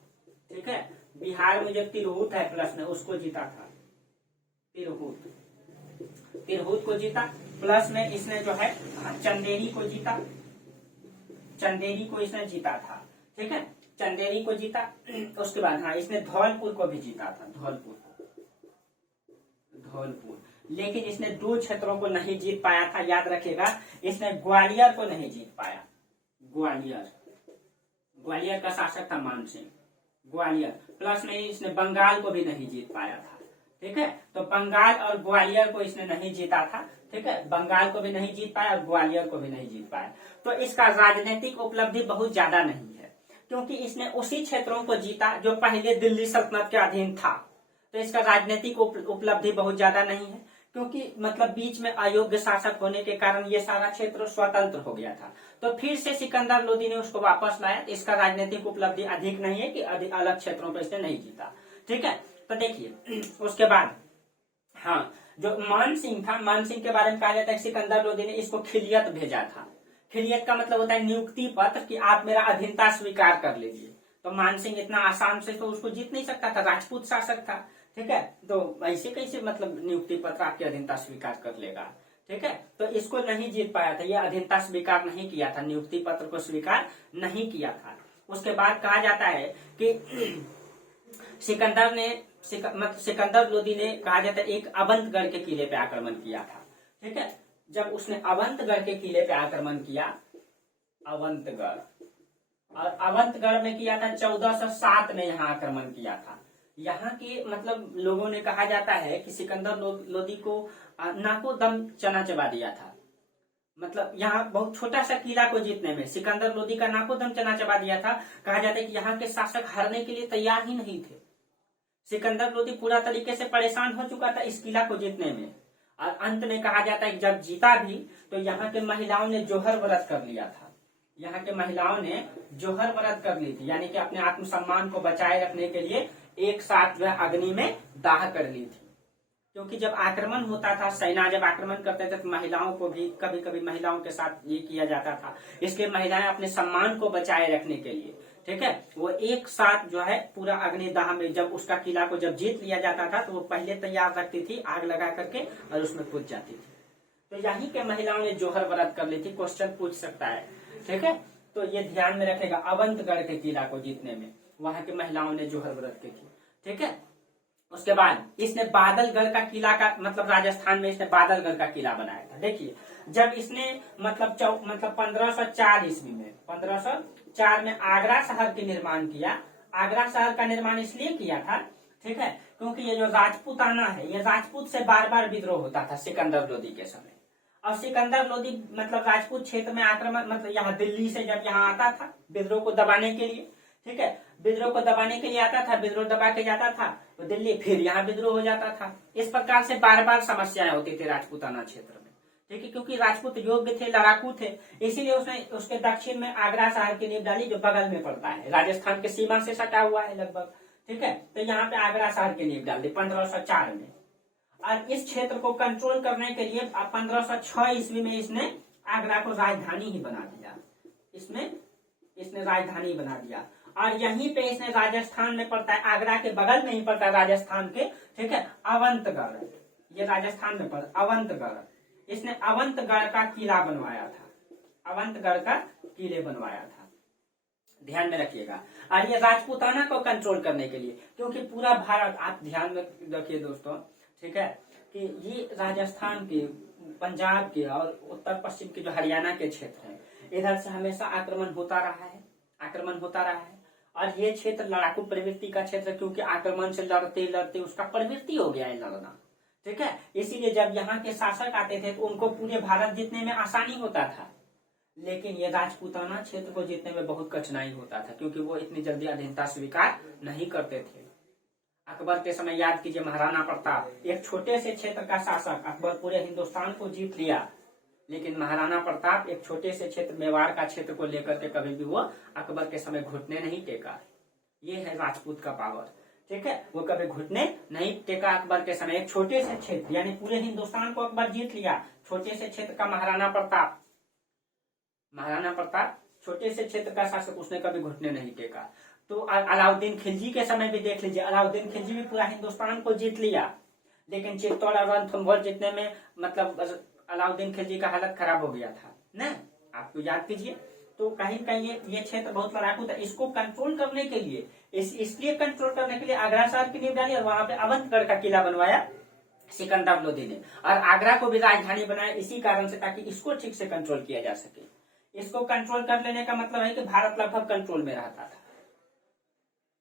ठीक है, बिहार में जो तिरहुत है प्लस में उसको जीता था, तिरहुत को जीता, प्लस में इसने जो है चंदेरी को जीता, चंदेरी को इसने जीता था, ठीक है, चंदेरी को जीता। उसके बाद हाँ इसने धौलपुर को भी जीता था, धौलपुर, लेकिन इसने 2 क्षेत्रों को नहीं जीत पाया था, याद रखिएगा, इसने ग्वालियर को नहीं जीत पाया, ग्वालियर का शासक था मान सिंह, ग्वालियर, प्लस में इसने बंगाल को भी नहीं जीत पाया था, ठीक है। तो बंगाल और ग्वालियर को इसने नहीं जीता था, ठीक है, बंगाल को भी नहीं जीत पाया और ग्वालियर को भी नहीं जीत पाया। तो इसका राजनीतिक उपलब्धि बहुत ज्यादा नहीं है, क्योंकि इसने उसी क्षेत्रों को जीता जो पहले दिल्ली सल्तनत के अधीन था। तो इसका राजनीतिक उपलब्धि बहुत ज्यादा नहीं है, क्योंकि मतलब बीच में अयोग्य शासक होने के कारण ये सारा क्षेत्र स्वतंत्र हो गया था। तो फिर से सिकंदर लोदी ने उसको वापस लाया। इसका राजनीतिक उपलब्धि अधिक नहीं है कि अलग क्षेत्रों पर इसने नहीं जीता, ठीक है। तो देखिए उसके बाद हाँ जो मान सिंह था, मान सिंह के बारे में कहा जाता है सिकंदर लोदी ने इसको खिलियत भेजा था। खिलियत का मतलब होता है नियुक्ति पत्र, कि आप मेरा अधीनता स्वीकार कर लीजिए। तो मान सिंह इतना आसान से तो उसको जीत नहीं सकता था, राजपूत शासक था, ठीक है। तो ऐसे कैसे मतलब नियुक्ति पत्र आपकी अधीनता स्वीकार कर लेगा, ठीक है। तो इसको नहीं जीत पाया था, यह अधीनता स्वीकार नहीं किया था, नियुक्ति पत्र को स्वीकार नहीं किया था। उसके बाद कहा जाता है कि सिकंदर लोदी ने कहा जाता है एक अवंतगढ़ के किले पे आक्रमण किया था, ठीक है। जब उसने अवंतगढ़ के किले पे आक्रमण किया, अवंतगढ़, और अवंतगढ़ में किया था 1407 में यहाँ आक्रमण किया था। यहाँ के मतलब लोगों ने कहा जाता है कि सिकंदर लोदी को नाको दम चना चबा दिया था। मतलब यहाँ बहुत छोटा सा किला को जीतने में सिकंदर लोदी का नाको दम चना चबा दिया था। कहा जाता है कि यहाँ के शासक हारने के लिए तैयार ही नहीं थे। सिकंदर लोदी पूरा तरीके से परेशान हो चुका था इस किला को जीतने में। और अंत में कहा जाता है कि जब जीता भी तो यहाँ के महिलाओं ने जोहर व्रत कर लिया था। यहाँ के महिलाओं ने जोहर व्रत कर ली थी, यानी कि अपने आत्मसम्मान को बचाए रखने के लिए एक साथ वह अग्नि में दाह कर ली थी। क्योंकि जब आक्रमण होता था, सेना जब आक्रमण करते थे तो महिलाओं को भी कभी कभी महिलाओं के साथ ये किया जाता था। इसलिए महिलाएं अपने सम्मान को बचाए रखने के लिए, ठीक है, वो एक साथ जो है पूरा अग्निदाह में जब उसका किला को जब जीत लिया जाता था तो वो पहले तैयार रखती थी आग लगा करके और उसमें कूद जाती थी। तो यहीं के महिलाओं ने जोहर व्रत कर ली थी। क्वेश्चन पूछ सकता है, ठीक है। तो ये ध्यान में रखेगा, अवंतगढ़ के किला को जीतने में वहां की महिलाओं ने जोहर व्रत की थी, ठीक है। उसके बाद इसने बादलगढ़ का किला का मतलब राजस्थान में इसने बादलगढ़ का किला बनाया था। देखिए जब इसने मतलब 1504 ईस्वी में 1504 में आगरा शहर के निर्माण किया। आगरा शहर का निर्माण इसलिए किया था, ठीक है, क्योंकि ये जो राजपूताना है, ये राजपूत से बार बार विद्रोह होता था सिकंदर लोदी के समय। और सिकंदर लोदी मतलब राजपूत क्षेत्र में आक्रमण मतलब यहाँ दिल्ली से जब यहाँ आता था विद्रोह को दबाने के लिए, ठीक है, विद्रोह को दबाने के लिए आता था, विद्रोह दबा के जाता था तो दिल्ली, फिर यहाँ विद्रोह हो जाता था। इस प्रकार से बार बार समस्याएं होती थी राजपूताना क्षेत्र में, ठीक है, क्योंकि राजपूत योग्य थे, लड़ाकू थे, इसीलिए उसने उसके दक्षिण में आगरा शहर की नींव डाली जो बगल में पड़ता है, राजस्थान के सीमा से सटा हुआ है लगभग, ठीक है। तो यहाँ पे आगरा शहर की नींव डाल दी 1504 में। और इस क्षेत्र को कंट्रोल करने के लिए 1506 ईस्वी में इसने आगरा को राजधानी ही बना दिया। इसने राजधानी बना दिया और यहीं पे इसने राजस्थान में पड़ता है, आगरा के बगल में ही पड़ता है राजस्थान के, ठीक है, अवंतगढ़, ये राजस्थान में पड़ता अवंतगढ़। इसने अवंतगढ़ का किला बनवाया था, अवंतगढ़ का किले बनवाया था, ध्यान में रखिएगा। और ये राजपूताना को कंट्रोल करने के लिए, क्योंकि पूरा भारत, आप ध्यान में रखिए दोस्तों, ठीक है, कि ये राजस्थान के, पंजाब के और उत्तर पश्चिम के जो हरियाणा के क्षेत्र हैं, इधर से हमेशा आक्रमण होता रहा है, आक्रमण होता रहा है। और ये क्षेत्र लड़ाकू प्रवृत्ति का क्षेत्र, क्योंकि आक्रमण से लड़ते लड़ते उसका प्रवृत्ति हो गया है लड़ना, ठीक है। इसीलिए जब यहाँ के शासक आते थे तो उनको पूरे भारत जीतने में आसानी होता था, लेकिन ये राजपूताना क्षेत्र को जीतने में बहुत कठिनाई होता था, क्योंकि वो इतनी जल्दी अधीनता स्वीकार नहीं करते थे। अकबर के समय याद कीजिए, महाराणा प्रताप, एक छोटे से क्षेत्र का शासक, अकबर पूरे हिंदुस्तान को जीत लिया, लेकिन महाराणा प्रताप एक छोटे से क्षेत्र, मेवाड़ का क्षेत्र को लेकर के कभी भी वो अकबर के समय घुटने नहीं टेका। ये है राजपूत का पावर, ठीक है। वो कभी घुटने नहीं टेका अकबर के समय। एक छोटे से क्षेत्र, यानी पूरे हिंदुस्तान को अकबर जीत लिया, छोटे से क्षेत्र का महाराणा प्रताप छोटे से क्षेत्र का शासक, उसने कभी घुटने नहीं टेका। तो अलाउद्दीन खिलजी के समय भी देख लीजिए, अलाउद्दीन खिलजी भी पूरा हिंदुस्तान को जीत लिया, लेकिन चित्तौड़ और रणथंभौर जीतने में मतलब अलाउद्दीन खिलजी का हालत खराब हो गया था ना, आपको याद कीजिए। तो कहीं कहीं ये क्षेत्र बहुत लड़ाकू था। इसको कंट्रोल करने के लिए, इसलिए कंट्रोल करने के लिए आगरा शहर की नींव डाली और वहां पे अवंतगढ़ का किला बनवाया सिकंदर लोदी ने, और आगरा को भी राजधानी बनाया इसी कारण से, ताकि इसको ठीक से कंट्रोल किया जा सके। इसको कंट्रोल कर लेने का मतलब है कि भारत लगभग कंट्रोल में रहता था,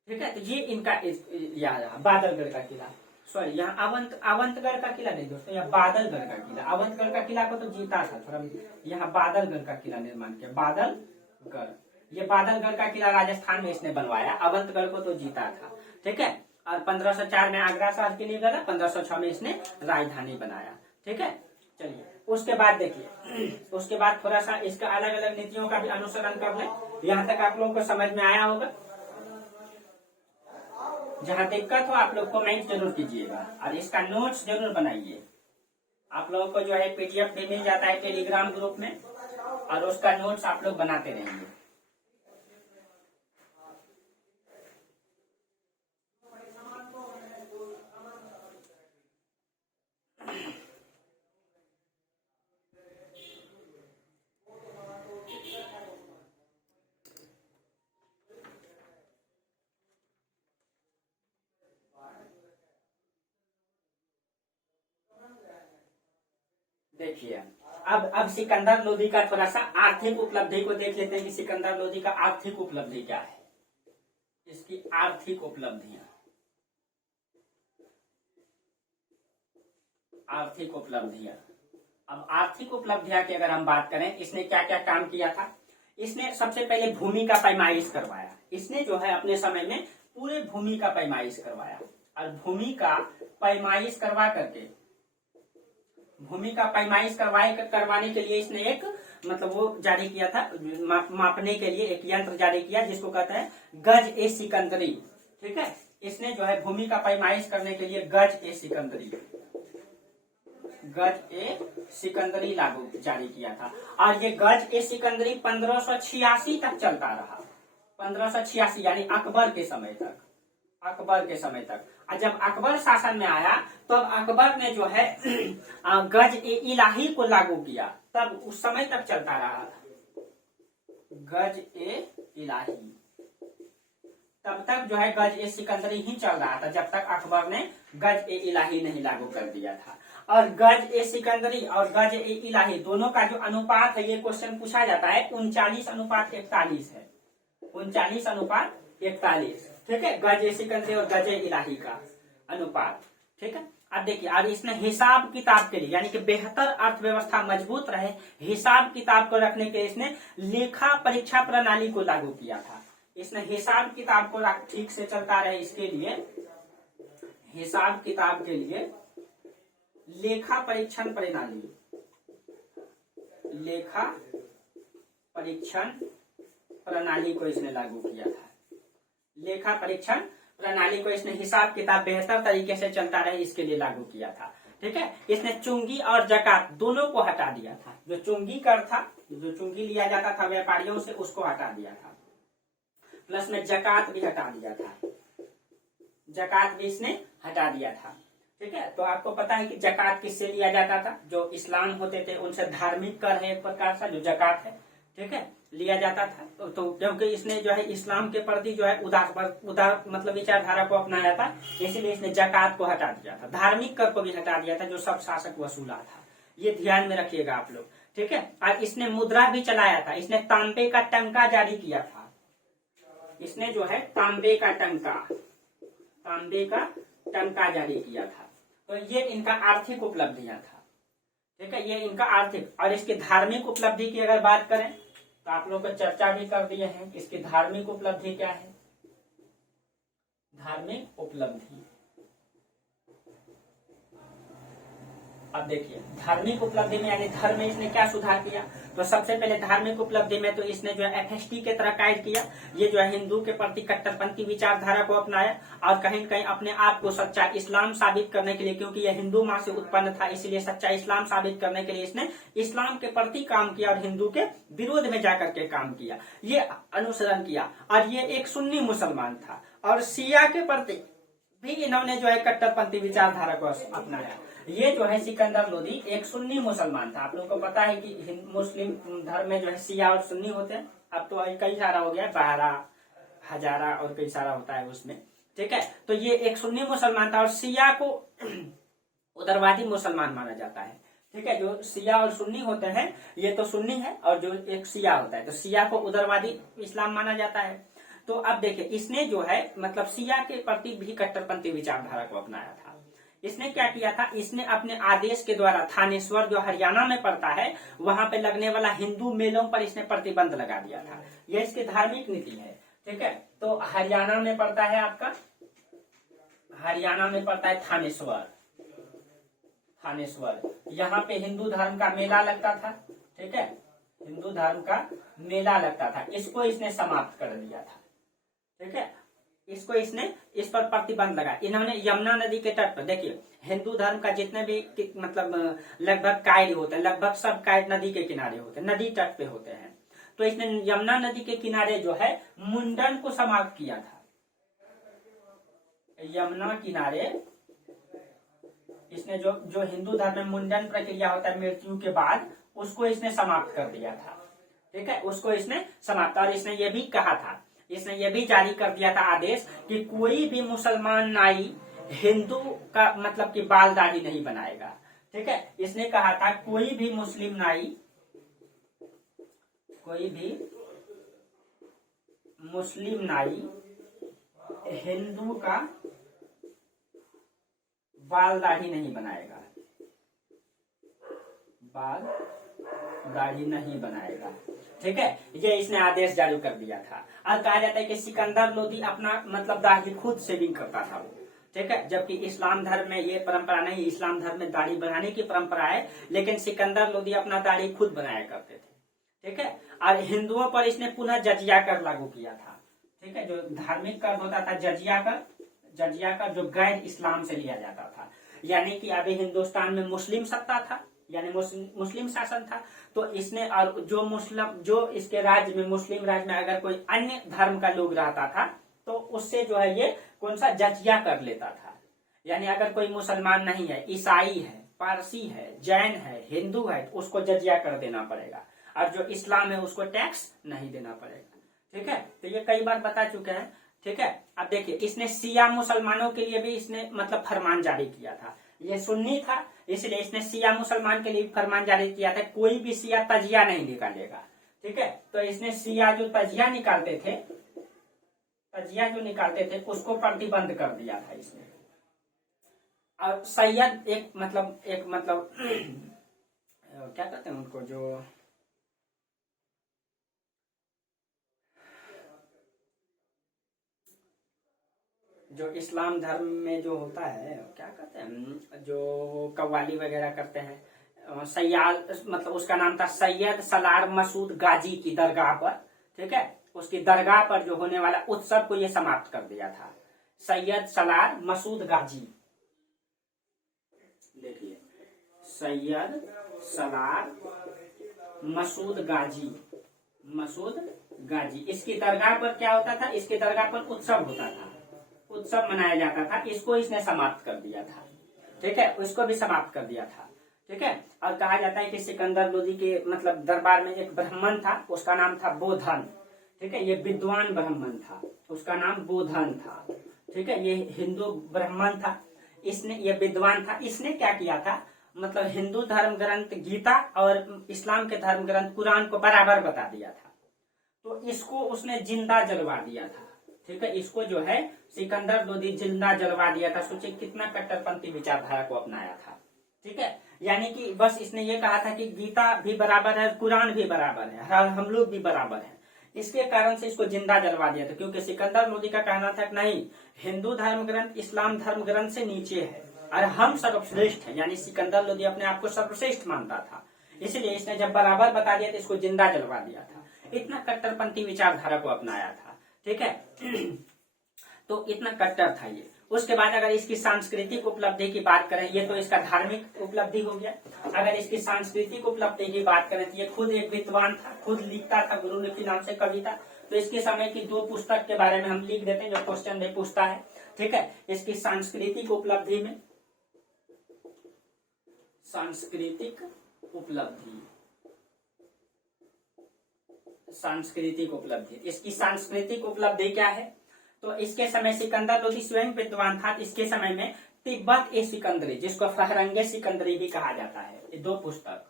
ठीक है। तो ये इनका यहाँ बादलगढ़ का किला, सॉरी यहाँ अवंतगढ़ का किला नहीं दोस्तों, यहाँ बादलगढ़ का किला। अवंतगढ़ का किला को तो जीता था थोड़ा, यहाँ बादलगढ़ का किला निर्माण किया, बादलगढ़। ये बादलगढ़ का किला राजस्थान में इसने बनवाया, अवंतगढ़ को तो जीता था, ठीक है। और 1504 में आगरा शहर के लिए गया, 1506 में इसने राजधानी बनाया, ठीक है। चलिए उसके बाद देखिए, उसके बाद थोड़ा सा इसका अलग अलग नीतियों का भी अनुसरण कर ले। यहाँ तक आप लोगों को समझ में आया होगा। जहां दिक्कत हो आप लोग कमेंट जरूर कीजिएगा और इसका नोट्स जरूर बनाइए। आप लोगों को जो है पीडीएफ भी मिल जाता है टेलीग्राम ग्रुप में, और उसका नोट्स आप लोग बनाते रहेंगे। देखिए अब सिकंदर लोदी का थोड़ा सा आर्थिक उपलब्धि को देख लेते हैं कि सिकंदर लोदी का आर्थिक उपलब्धि क्या है। इसकी आर्थिक उपलब्धियां, अब आर्थिक उपलब्धियां की अगर हम बात करें, इसने क्या क्या काम किया था। इसने सबसे पहले भूमि का पैमाइश करवाया। इसने जो है अपने समय में पूरे भूमि का पैमाइश करवाया, और भूमि का पैमाइश करवा करके, भूमि का पैमाइश करवाने के लिए इसने एक मतलब वो जारी किया था, मापने के लिए एक यंत्र जारी किया जिसको कहते हैं गज ए सिकंदरी, ठीक है। इसने जो है भूमि का पैमाइश करने के लिए गज ए सिकंदरी लागू जारी किया था, और ये गज ए सिकंदरी 1586 तक चलता रहा। 1586 यानी अकबर के समय तक। और जब अकबर शासन में आया तो अब अकबर ने जो है गज ए इलाही को लागू किया, तब उस समय तक चलता रहा गज ए इलाही। तब तक जो है गज ए सिकंदरी ही चल रहा था, जब तक अकबर ने गज ए इलाही नहीं लागू कर दिया था। और गज ए सिकंदरी और गज ए इलाही दोनों का जो अनुपात है, ये क्वेश्चन पूछा जाता है, 39:41 है। 39:41, ठीक है। गज ए सिकंदरी और गज ए इलाही का अनुपात, ठीक है। अब देखिए, अब इसने हिसाब किताब के लिए, यानी कि बेहतर अर्थव्यवस्था मजबूत रहे, हिसाब किताब को रखने के लिए इसने लेखा परीक्षा प्रणाली को लागू किया था। इसने हिसाब किताब को ठीक से चलता रहे, इसके लिए हिसाब किताब के लिए लेखा परीक्षण प्रणाली को इसने लागू किया था। लेखा परीक्षण प्रणाली को इसने हिसाब किताब बेहतर तरीके से चलता रहे, इसके लिए लागू किया था, ठीक है। इसने चुंगी और जकात दोनों को हटा दिया था। जो चुंगी कर था, जो चुंगी लिया जाता था व्यापारियों से, उसको हटा दिया था, प्लस में जकात भी हटा दिया था। जकात भी इसने हटा दिया था, ठीक है। तो आपको पता है कि जकात किससे लिया जाता था, जो इस्लाम होते थे उनसे धार्मिक कर है एक प्रकार का, जो जकात है ठीक है, लिया जाता था। तो क्योंकि इसने जो है इस्लाम के प्रति जो है उदार मतलब विचारधारा को अपनाया था, इसीलिए इसने जकात को हटा दिया था, धार्मिक कर को भी हटा दिया था जो सब शासक वसूला था। ये ध्यान में रखिएगा आप लोग, ठीक है। और इसने मुद्रा भी चलाया था, इसने तांबे का टंका जारी किया था। इसने जो है तांबे का टंका जारी किया था। तो ये इनका आर्थिक उपलब्धियां था, ठीक है, ये इनका आर्थिक। और इसकी धार्मिक उपलब्धि की अगर बात करें तो आप लोग को चर्चा भी कर दिए हैं। इसकी धार्मिक उपलब्धि क्या है? धार्मिक उपलब्धि, अब देखिए धार्मिक उपलब्धि में यानी धर्म में इसने क्या सुधार किया। तो सबसे पहले धार्मिक उपलब्धि में तो इसने जो है FST के तरह कायद किया। ये जो है हिंदू के प्रति कट्टरपंथी विचारधारा को अपनाया और कहीं न कहीं अपने आप को सच्चा इस्लाम साबित करने के लिए, क्योंकि यह हिंदू माँ से उत्पन्न था, इसीलिए सच्चा इस्लाम साबित करने के लिए इसने इस्लाम के प्रति काम किया और हिंदू के विरोध में जाकर के काम किया, ये अनुसरण किया। और ये एक सुन्नी मुसलमान था और शिया के प्रति भी इन्होंने जो है कट्टरपंथी विचारधारा को अपनाया। ये जो है सिकंदर लोदी एक सुन्नी मुसलमान था। आप लोगों को पता है कि मुस्लिम धर्म में जो है शिया और सुन्नी होते हैं। अब तो कई सारा हो गया, 12 हजारा और कई सारा होता है उसमें, ठीक है। तो ये एक सुन्नी मुसलमान था और शिया को उदारवादी मुसलमान माना जाता है, ठीक है। जो शिया और सुन्नी होते हैं, ये तो सुन्नी है और जो एक शिया होता है, तो शिया को उदारवादी इस्लाम माना जाता है। तो अब देखिए इसने जो है मतलब शिया के प्रति भी कट्टरपंथी विचारधारा को अपनाया था। इसने क्या किया था, इसने अपने आदेश के द्वारा थानेश्वर जो हरियाणा में पड़ता है, वहां पे लगने वाला हिंदू मेलों पर इसने प्रतिबंध लगा दिया था। यह इसकी धार्मिक नीति है, ठीक है। तो हरियाणा में पड़ता है आपका, हरियाणा में पड़ता है थानेश्वर, यहाँ पे हिंदू धर्म का मेला लगता था, ठीक है, हिंदू धर्म का मेला लगता था। इसको इसने समाप्त कर दिया था, ठीक है। इसको इसने इस पर प्रतिबंध लगा। इन्होंने यमुना नदी के तट पर, देखिए हिंदू धर्म का जितने भी मतलब लगभग कायद होते हैं, लगभग सब कायद नदी के किनारे होते हैं, नदी तट पे होते हैं। तो इसने यमुना नदी के किनारे जो है मुंडन को समाप्त किया था। यमुना किनारे इसने जो हिंदू धर्म में मुंडन प्रक्रिया होता है मृत्यु के बाद, उसको इसने समाप्त कर दिया था, ठीक है, उसको इसने समाप्त। और इसने ये भी कहा था, इसने ये भी जारी कर दिया था आदेश कि कोई भी मुसलमान नाई हिंदू का मतलब कि बाल दाढ़ी नहीं बनाएगा, ठीक है। इसने कहा था कोई भी मुस्लिम नाई, कोई भी मुस्लिम नाई हिंदू का बाल दाढ़ी नहीं बनाएगा, बाल दाढ़ी नहीं बनाएगा, ठीक है। ये इसने आदेश जारी कर दिया था। और कहा जाता है कि सिकंदर लोदी अपना मतलब दाढ़ी खुद शेविंग करता था वो, ठीक है। जबकि इस्लाम धर्म में ये परंपरा नहीं, इस्लाम धर्म में दाढ़ी बनाने की परंपरा है, लेकिन सिकंदर लोदी अपना दाढ़ी खुद बनाया करते थे, ठीक है। और हिंदुओं पर इसने पुनः जजिया कर लागू किया था, ठीक है। जो धार्मिक कर होता था जजिया कर जो गैर इस्लाम से लिया जाता था, यानी कि अभी हिंदुस्तान में मुस्लिम सत्ता था, यानी मुस्लिम शासन था। तो इसने और जो इसके राज्य में मुस्लिम राज्य में अगर कोई अन्य धर्म का लोग रहता था तो उससे जो है ये कौन सा जजिया कर लेता था। यानी अगर कोई मुसलमान नहीं है, ईसाई है, पारसी है, जैन है, हिंदू है, तो उसको जजिया कर देना पड़ेगा। और जो इस्लाम है उसको टैक्स नहीं देना पड़ेगा, ठीक है। तो ये कई बार बता चुके हैं, ठीक है। अब देखिए इसने शिया मुसलमानों के लिए भी इसने मतलब फरमान जारी किया था। ये सुन्नी था, इसलिए इसने शिया मुसलमान के लिए फरमान जारी किया था, कोई भी शिया तजिया नहीं निकालेगा, ठीक है। तो इसने शिया जो तजिया निकालते थे उसको प्रतिबंध कर दिया था इसने। और सैयद एक मतलब क्या कहते हैं उनको, जो इस्लाम धर्म में जो होता है क्या कहते हैं, जो कव्वाली वगैरह करते हैं, सैयद मतलब उसका नाम था सैयद सलार मसूद गाजी की दरगाह पर, ठीक है। उसकी दरगाह पर जो होने वाला उत्सव को ये समाप्त कर दिया था। सैयद सलार मसूद गाजी, देखिए सैयद सलार मसूद गाजी, इसकी दरगाह पर क्या होता था, इसकी दरगाह पर उत्सव होता था, उत्सव मनाया जाता था, इसको इसने समाप्त कर दिया था, ठीक है, उसको भी समाप्त कर दिया था, ठीक है। और कहा जाता है कि सिकंदर लोदी के मतलब दरबार में एक ब्राह्मण था, उसका नाम था बोधन। ठीक है, ये विद्वान ब्राह्मण था, उसका नाम बोधन था। ठीक है, ये हिंदू ब्राह्मण था, इसने ये विद्वान था। इसने क्या किया था, मतलब हिंदू धर्म ग्रंथ गीता और इस्लाम के धर्म ग्रंथ कुरान को बराबर बता दिया था। तो इसको उसने जिंदा जलवा दिया था। ठीक है, इसको जो है सिकंदर लोदी जिंदा जलवा दिया था। सोचिए कितना कट्टरपंथी विचारधारा को अपनाया था। ठीक है, यानी कि बस इसने ये कहा था कि गीता भी बराबर है, कुरान भी बराबर है, हम लोग भी बराबर हैं। इसके कारण से इसको जिंदा जलवा दिया था, क्योंकि सिकंदर लोदी का कहना था कि नहीं, हिंदू धर्म ग्रंथ इस्लाम धर्म ग्रंथ से नीचे है और हम सर्वश्रेष्ठ हैं। यानी सिकंदर लोदी अपने आप को सर्वश्रेष्ठ मानता था, इसलिए इसने जब बराबर बता दिया तो इसको जिंदा जलवा दिया था। इतना कट्टरपंथी विचारधारा को अपनाया था। ठीक है, तो इतना कट्टर था ये। उसके बाद अगर इसकी सांस्कृतिक उपलब्धि की बात करें, ये तो इसका धार्मिक उपलब्धि हो गया। अगर इसकी सांस्कृतिक उपलब्धि की बात करें तो ये खुद एक विद्वान था, खुद लिखता था गुरुलिपि नाम से कविता। तो इसके समय की 2 पुस्तक के बारे में हम लिख देते हैं जो क्वेश्चन भी पूछता है। ठीक है, इसकी सांस्कृतिक उपलब्धि में, सांस्कृतिक उपलब्धि, सांस्कृतिक उपलब्धि, इसकी सांस्कृतिक उपलब्धि क्या है, तो इसके समय सिकंदर लोदी स्वयं विद्वान था। इसके समय में तिब्बत ए सिकंदरी, जिसको फहरंगे सिकंदरी भी कहा जाता है, ये 2 पुस्तक,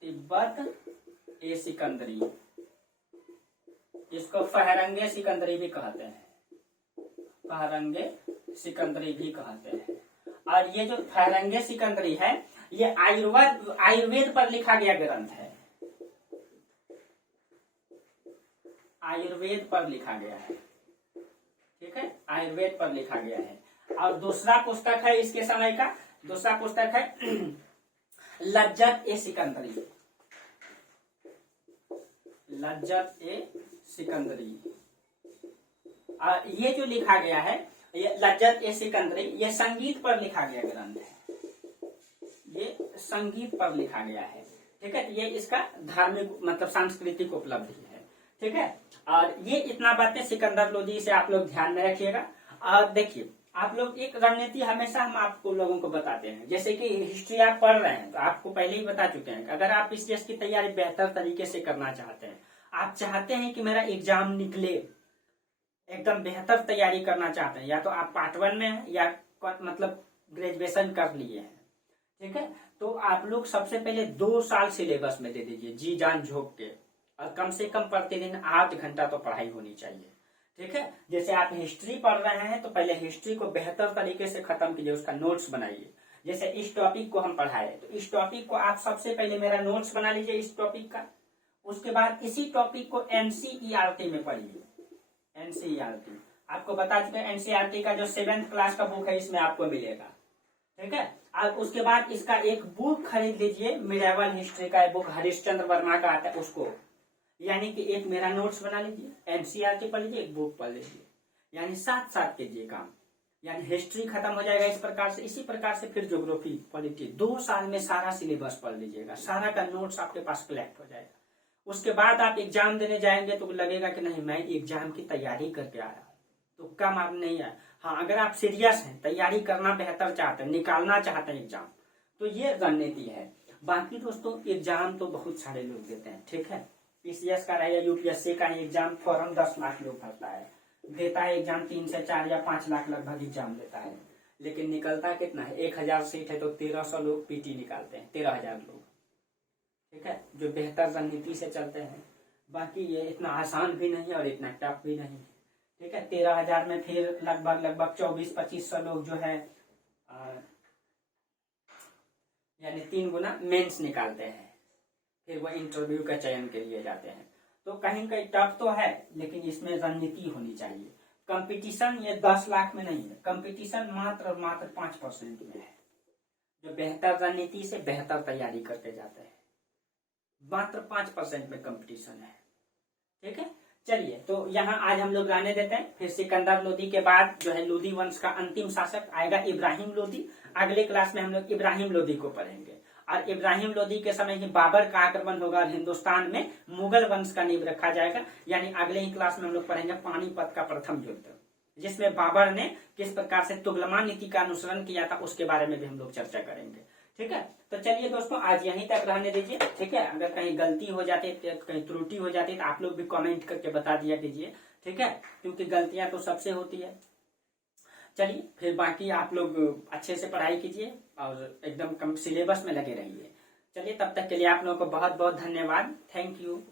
तिब्बत ए सिकंदरी, इसको फहरंगे सिकंदरी भी कहते हैं, फहरंगे सिकंदरी भी कहते हैं। और ये जो फहरंगे सिकंदरी है, ये आयुर्वेद पर लिखा गया ग्रंथ है, आयुर्वेद पर लिखा गया है। ठीक है, आयुर्वेद पर लिखा गया है। और दूसरा पुस्तक है इसके समय का, दूसरा पुस्तक है लज्जत ए सिकंदरी, लज्जत ए सिकंदरी। ये जो लिखा गया है, ये लज्जत ए सिकंदरी, ये संगीत पर लिखा गया ग्रंथ है, ये संगीत पर लिखा गया है। ठीक है, ये इसका धार्मिक मतलब सांस्कृतिक उपलब्धि है। ठीक है, और ये इतना बातें सिकंदर लोदी से आप लोग ध्यान में रखिएगा। और देखिए, आप लोग एक रणनीति हमेशा हम आपको लोगों को बताते हैं, जैसे कि हिस्ट्री आप पढ़ रहे हैं तो आपको पहले ही बता चुके हैं, अगर आप पीसीएस की तैयारी बेहतर तरीके से करना चाहते हैं, आप चाहते हैं कि मेरा एग्जाम निकले, एकदम बेहतर तैयारी करना चाहते हैं, या तो आप पार्ट 1 में हैं या मतलब ग्रेजुएशन कर लिए हैं। ठीक है, तो आप लोग सबसे पहले 2 साल सिलेबस में दे दीजिए जी जान झोंक के, और कम से कम प्रतिदिन 8 घंटा तो पढ़ाई होनी चाहिए। ठीक है, जैसे आप हिस्ट्री पढ़ रहे हैं तो पहले हिस्ट्री को बेहतर तरीके से खत्म कीजिए, उसका नोट्स बनाइए। जैसे इस टॉपिक को हम पढ़ाए तो इस टॉपिक को आप सबसे पहले मेरा नोट्स बना लीजिए इस टॉपिक का। उसके बाद इसी टॉपिक को एनसीईआरटी में पढ़िए, एनसीईआरटी आपको बता चुके हैं, एनसीईआरटी का जो 7th क्लास का बुक है इसमें आपको मिलेगा। ठीक है, और उसके बाद इसका एक बुक खरीद लीजिए, मिडावल हिस्ट्री का बुक हरिश्चंद्र वर्मा का आता है उसको, यानी कि एक मेरा नोट्स बना लीजिए, एनसीईआरटी पढ़ लीजिए, एक बुक पढ़ लीजिए, यानी साथ साथ कीजिए काम। यानी हिस्ट्री खत्म हो जाएगा इस प्रकार से, इसी प्रकार से फिर ज्योग्राफी पॉलिटी 2 साल में सारा सिलेबस पढ़ लीजिएगा, सारा का नोट्स आपके पास कलेक्ट हो जाएगा। उसके बाद आप एग्जाम देने जाएंगे तो लगेगा कि नहीं मैं एग्जाम की तैयारी करके आया, तो कम आप नहीं आए। हाँ, अगर आप सीरियस हैं, तैयारी करना बेहतर चाहते हैं, निकालना चाहते हैं एग्जाम, तो ये रणनीति है। बाकी दोस्तों एग्जाम तो बहुत सारे लोग देते हैं। ठीक है, पीसीएस का रहे या यूपीएससी का एग्जाम, फॉर्म 10 लाख लोग भरता है, देता है एग्जाम, 3 से 4 या 5 लाख लगभग एग्जाम देता है, लेकिन निकलता कितना है, 1000 सीट है तो 1300 लोग पीटी निकालते हैं, 13,000 लोग। ठीक है, जो बेहतर रणनीति से चलते हैं। बाकी ये इतना आसान भी नहीं और इतना टफ भी नहीं। ठीक है, 13,000 में फिर लगभग 24-2500 लोग जो है यानी 3 गुना मेंस निकालते हैं, फिर वो इंटरव्यू का चयन के लिए जाते हैं। तो कहीं कहीं टफ तो है, लेकिन इसमें रणनीति होनी चाहिए। कंपटीशन ये 10 लाख में नहीं है, कंपटीशन मात्र 5% में है, जो बेहतर रणनीति से बेहतर तैयारी करते जाते हैं, मात्र 5% में कंपटीशन है। ठीक है, चलिए तो यहाँ आज हम लोग रहने देते हैं। फिर सिकंदर लोदी के बाद जो है लोदी वंश का अंतिम शासक आएगा इब्राहिम लोदी। अगले क्लास में हम लोग इब्राहिम लोदी को पढ़ेंगे, और इब्राहिम लोदी के समय ही बाबर का आक्रमण होगा और हिंदुस्तान में मुगल वंश का नींव रखा जाएगा। यानी अगले ही क्लास में हम लोग पढ़ेंगे पानीपत का प्रथम युद्ध। जिसमें बाबर ने किस प्रकार से तुगलमान नीति का अनुसरण किया था उसके बारे में भी हम लोग चर्चा करेंगे। ठीक है, तो चलिए दोस्तों आज यहीं तक रहने दीजिए। ठीक है, अगर कहीं गलती हो जाती है, कहीं त्रुटि हो जाती है तो आप लोग भी कमेंट करके बता दिया कीजिए। ठीक है, क्योंकि गलतियां तो सबसे होती है। चलिए फिर बाकी आप लोग अच्छे से पढ़ाई कीजिए और एकदम कम सिलेबस में लगे रहिए। चलिए तब तक के लिए आप लोगों को बहुत बहुत धन्यवाद। Thank you.